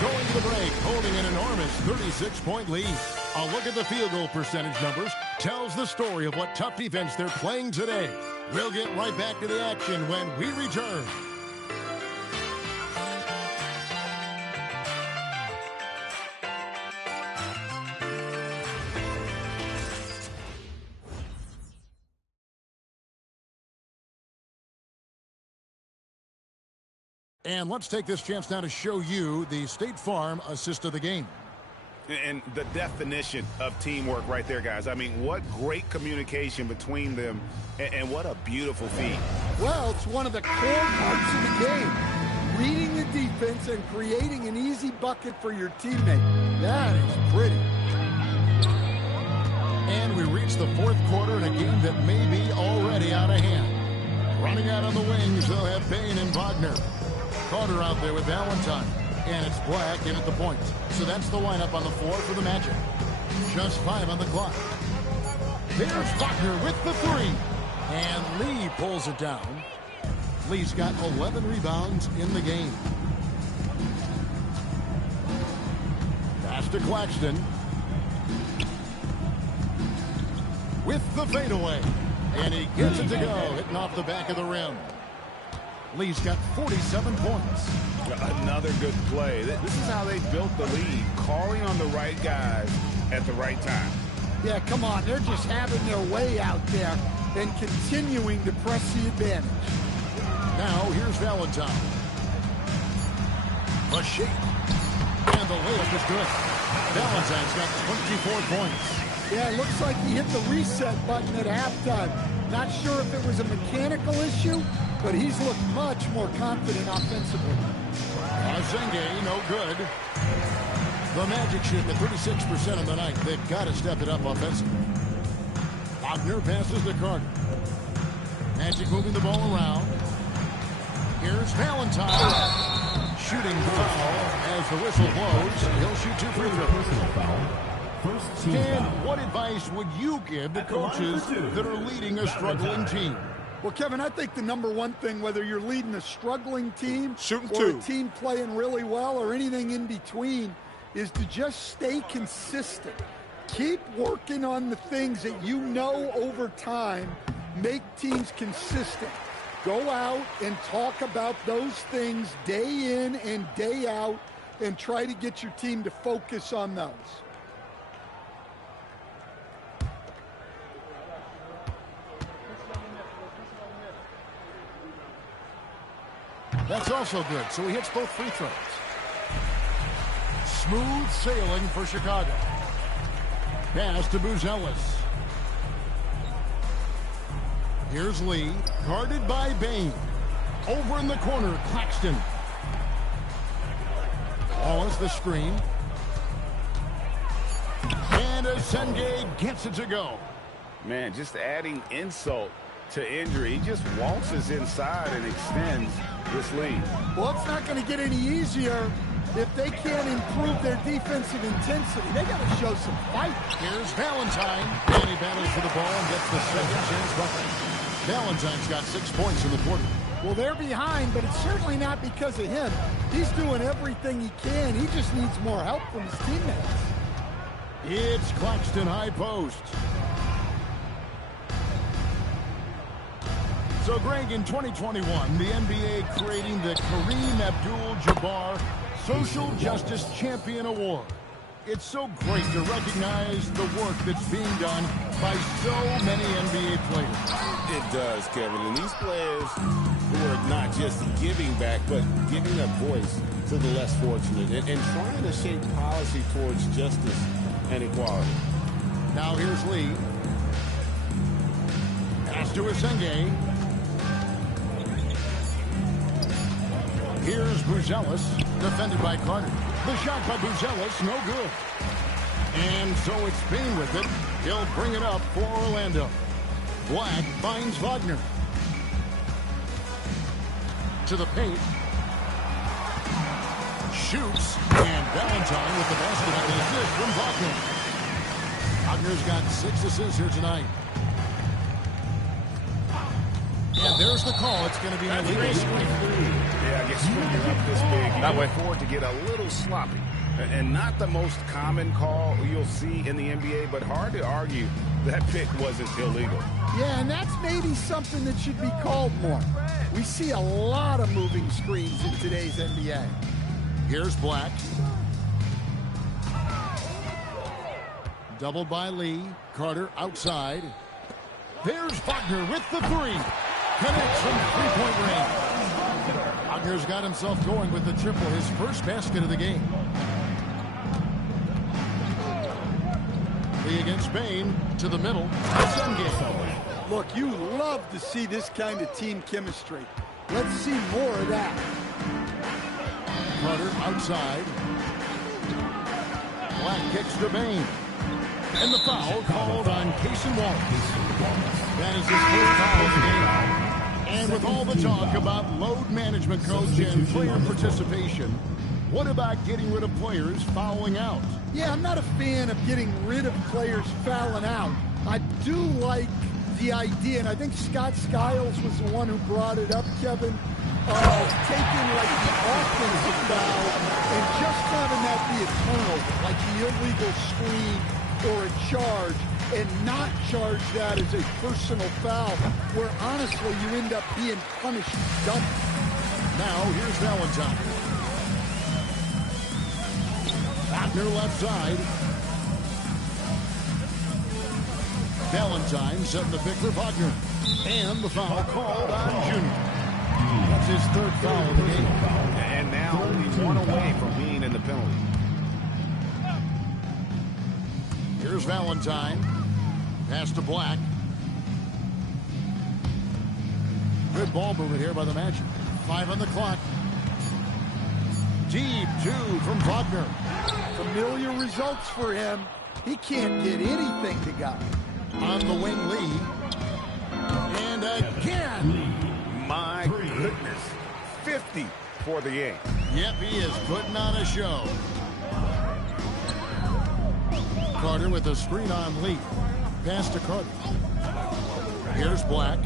Going to the break, holding an enormous 36-point lead. A look at the field goal percentage numbers tells the story of what tough defense they're playing today. We'll get right back to the action when we return. And let's take this chance now to show you the State Farm assist of the game. And the definition of teamwork right there, guys. I mean, what great communication between them, and what a beautiful feat. Well, it's one of the core parts of the game. Reading the defense and creating an easy bucket for your teammate. That is pretty. And we reach the 4th quarter in a game that may be already out of hand. Running out on the wings, they'll have Payne and Wagner. Carter out there with Valentine. And it's Black in at the point. So that's the lineup on the floor for the Magic. Just 5 on the clock. There's Wagner with the 3. And Lee pulls it down. Lee's got 11 rebounds in the game. Pass to Claxton. With the fadeaway. And he gets it to go, hitting off the back of the rim. Lee's got 47 points. Another good play. This is how they built the lead, calling on the right guys at the right time. Yeah, come on. They're just having their way out there and continuing to press the advantage. Now, here's Valentine. A shake. And the layup is good. Valentine's got 24 points. Yeah, it looks like he hit the reset button at halftime. Not sure if it was a mechanical issue, but he's looked much more confident offensively. Zenge, no good. The Magic shooting at 36% of the night. They've got to step it up offensively. Wagner passes to Carter. Magic moving the ball around. Here's Valentine. Shooting foul as the whistle blows. He'll shoot 2 free throws. Dan, what advice would you give to coaches that are leading a struggling team? Well, Kevin, I think the number one thing, whether you're leading a struggling team or a team playing really well or anything in between, is to just stay consistent. Keep working on the things that you know over time make teams consistent. Go out and talk about those things day in and day out and try to get your team to focus on those. That's also good, so he hits both free throws. Smooth sailing for Chicago. Pass to Buzelis. Here's Lee, guarded by Payne. Over in the corner, Claxton. Wallace the screen. And Senge gets it to go. Man, just adding insult to injury. He just waltzes inside and extends this lead. Well, it's not going to get any easier if they can't improve their defensive intensity. They got to show some fight. Here's Valentine. And he battles for the ball and gets the second chance bucket. Valentine's got 6 points in the quarter. Well, they're behind, but it's certainly not because of him. He's doing everything he can. He just needs more help from his teammates. It's Claxton high post. So, Greg, in 2021, the NBA creating the Kareem Abdul-Jabbar Social Justice Champion Award. It's so great to recognize the work that's being done by so many NBA players. It does, Kevin. And these players who are not just giving back, but giving a voice to the less fortunate and trying to shape policy towards justice and equality. Now here's Lee. Pass to Asenge. Here's Buzelis, defended by Carter. The shot by Buzelis, no good. And so it's Spain with it. He'll bring it up for Orlando. Black finds Wagner. To the paint. Shoots. And Valentine with the basket on the assist from Wagner. Wagner's got 6 assists here tonight. And there's the call. It's going to be an illegal screen. Yeah, I guess when you're up this big, you can afford to get a little sloppy. And not the most common call you'll see in the NBA, but hard to argue that pick wasn't illegal. Yeah, and that's maybe something that should be called more. We see a lot of moving screens in today's NBA. Here's Black. Doubled by Lee. Carter outside. There's Wagner with the three. Connects from three-point range. Wagner's got himself going with the triple, his first basket of the game. Lee against Bain to the middle. Look, you love to see this kind of team chemistry. Let's see more of that. Carter outside. Black kicks to Bain. And the foul called on Cason Wallace. That is his first foul of the game. And with all the talk about load management, coach, and player participation, what about getting rid of players fouling out? Yeah, I'm not a fan of getting rid of players fouling out. I do like the idea, and I think Scott Skiles was the one who brought it up, Kevin, of taking like the offensive foul and just having that be a turnover, like the illegal screen or a charge, and not charge that as a personal foul, where honestly you end up being punished double. Now here's Valentine. Wagner left side. Valentine setting the pick for Wagner. And the foul called on Junior. That's his third foul of the game. And now only one away from being in the penalty. Here's Valentine. Pass to Black. Good ball movement here by the Magic. 5 on the clock. Deep 2 from Wagner. Familiar results for him. He can't get anything to go. On the wing, Lee. And again. My goodness. 50 for the game. Yep, he is putting on a show. Carter with a screen on Lee. Pass to Carter. Here's Black.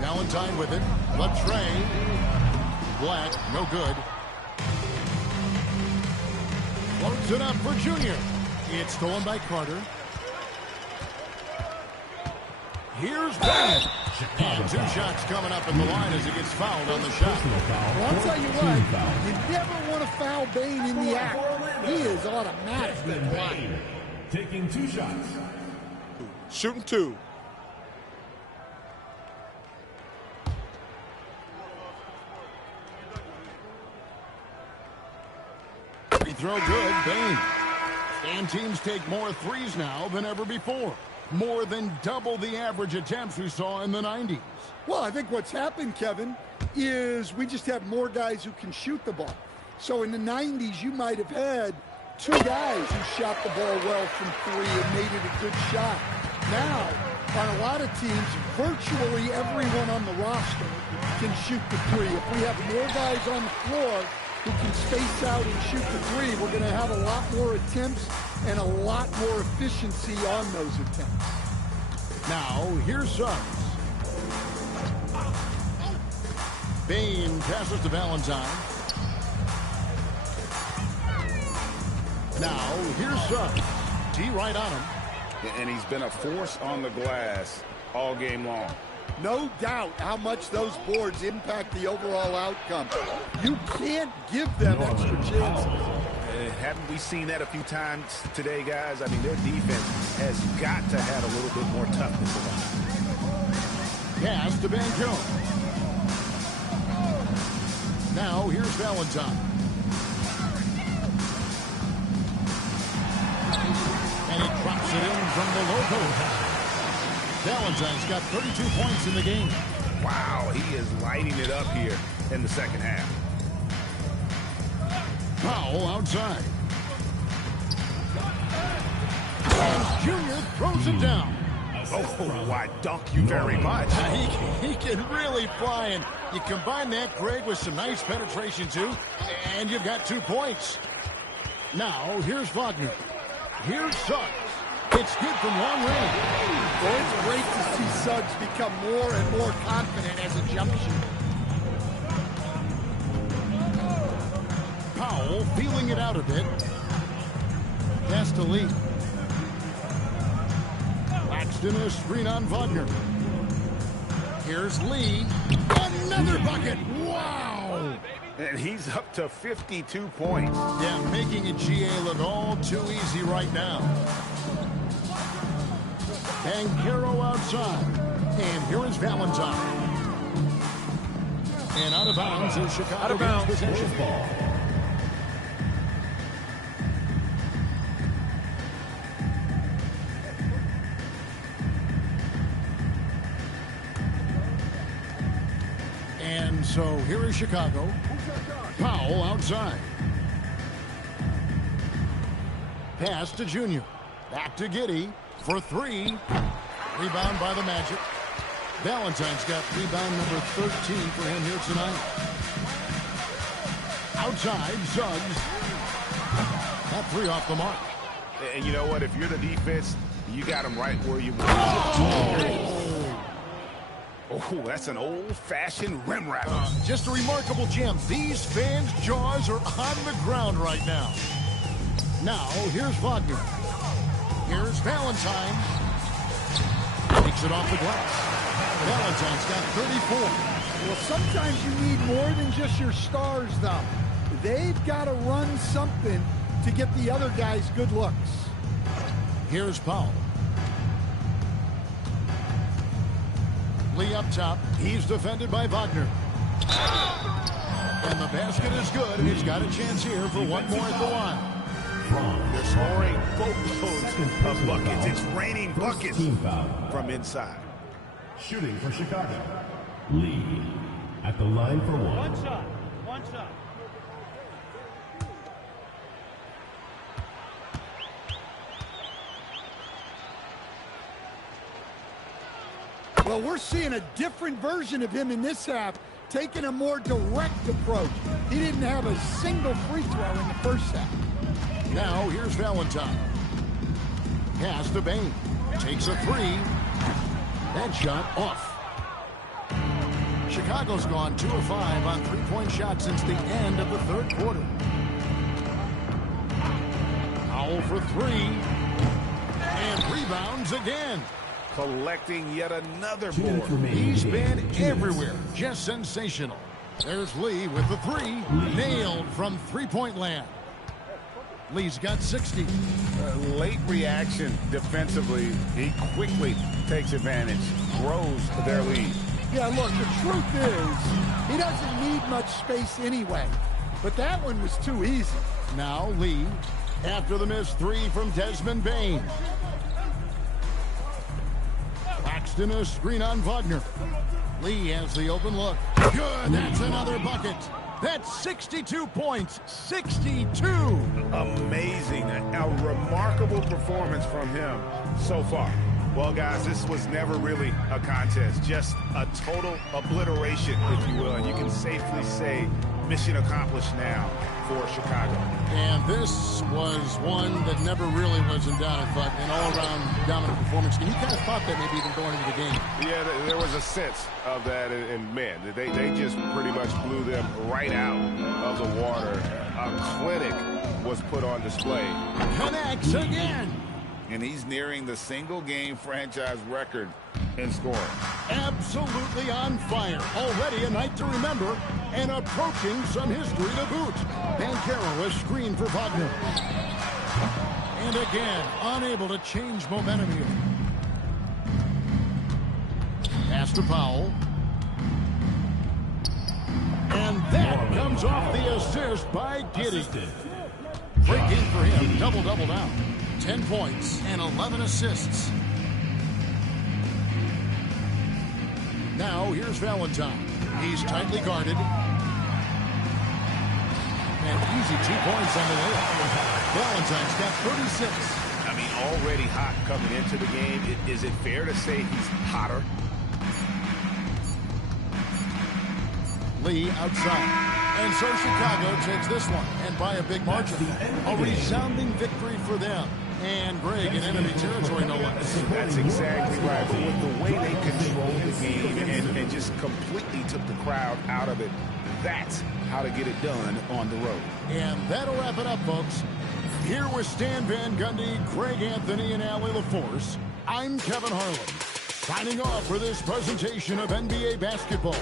Valentine with it. Latrey. Black, no good. Floats it up for Junior. It's stolen by Carter. Here's Bain. And 2 shots coming up in the line as he gets fouled on the shot. Well, I'll tell you what, you never want to foul Bain in the act. He is automatic. Taking 2 shots. Shooting 2. Free throw good, Bain. And teams take more threes now than ever before. More than double the average attempts we saw in the 90s. Well, I think what's happened, Kevin, is we just have more guys who can shoot the ball. So in the 90s, you might have had 2 guys who shot the ball well from 3 and made it a good shot. now, on a lot of teams, virtually everyone on the roster can shoot the three. If we have more guys on the floor who can space out and shoot the three, we're going to have a lot more attempts and a lot more efficiency on those attempts. Now, here's Suggs. Bane passes to Valentine. Now, here's Suggs. D right on him. And he's been a force on the glass all game long. No doubt how much those boards impact the overall outcome. You can't give them extra chances. Haven't we seen that a few times today, guys? I mean, their defense has got to have a little bit more toughness about it. Pass to Banchero. Now, here's Valentine. And he drops it in from the low post. Valentine's got 32 points in the game. Wow, he is lighting it up here in the second half. Powell outside. And Junior throws it down. Oh, I dunk you very much. He can really fly, and you combine that, Greg, with some nice penetration, too, and you've got 2 points. Now, here's Wagner. Here's Suggs. It's good from long range. Well, it's great to see Suggs become more and more confident as a jump shooter. Powell feeling it out a bit. Pass to Lee. Laxton a screen on Wagner. Here's Lee. Another bucket. Wow. And he's up to 52 points. Yeah, making a GA look all too easy right now. Banchero outside. And here is Valentine. And out of bounds is Chicago. Out of bounds. Possession. Ball. And so here is Chicago. Powell outside. Pass to Junior. Back to Giddey for 3. Rebound by the Magic. Valentine's got rebound number 13 for him here tonight. Outside, Suggs. That 3 off the mark. And you know what? If you're the defense, you got him right where you want. Oh, that's an old-fashioned rim wrapper. Just a remarkable gem. These fans' jaws are on the ground right now. Now, here's Wagner. Here's Valentine. Takes it off the glass. Valentine's got 34. Well, sometimes you need more than just your stars, though. They've got to run something to get the other guys good looks. Here's Powell. Lee up top. He's defended by Wagner. And the basket is good. He's got a chance here for one more at the line. They're scoring boatloads of buckets. It's raining buckets from inside. Shooting for Chicago. Lee at the line for 1. One shot. One shot. Well, we're seeing a different version of him in this half, taking a more direct approach. He didn't have a single free throw in the first half. Now, here's Valentine. Pass to Bane. Takes a 3. That shot off. Chicago's gone 2 of 5 on three-point shots since the end of the third quarter. Powell for 3. And rebounds again. Collecting yet another board. He's been everywhere. Just sensational. There's Lee with the 3. Nailed from three-point land. Lee's got 60. Late reaction defensively. He quickly takes advantage. Grows their lead. Yeah, look, the truth is, he doesn't need much space anyway. But that one was too easy. Now Lee, after the missed 3 from Desmond Bane. Laxton a screen on Wagner. Lee has the open look. Good, that's another bucket. That's 62 points. 62. Amazing. A remarkable performance from him so far. Well, guys, this was never really a contest, just a total obliteration, if you will. And you can safely say mission accomplished now for Chicago. And this was one that never really was in doubt. In fact, an all-around dominant performance. And you kind of thought that maybe even going into the game. Yeah, there was a sense of that, and man, they just pretty much blew them right out of the water. A clinic was put on display. Connects again. And he's nearing the single-game franchise record in scoring. Absolutely on fire. Already a night to remember and approaching some history to boot. Banchero is screened for Wagner. And again, unable to change momentum here. Pass to Powell. And that comes off the assist by Giddey. Great game for him. Double-double now. 10 points and 11 assists. Now here's Valentine. He's tightly guarded. And easy 2 points on the way. Valentine's got 36. I mean, already hot coming into the game. Is it fair to say he's hotter? Lee outside. And so Chicago takes this one, and by a big margin. A resounding victory for them. And Greg in enemy territory, no less. That's exactly right. But with the way they controlled the game and just completely took the crowd out of it, that's how to get it done on the road. And that'll wrap it up, folks. Here with Stan Van Gundy, Greg Anthony, and Allie LaForce, I'm Kevin Harlan, signing off for this presentation of NBA basketball.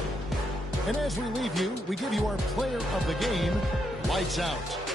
And as we leave you, we give you our player of the game, Lights Out.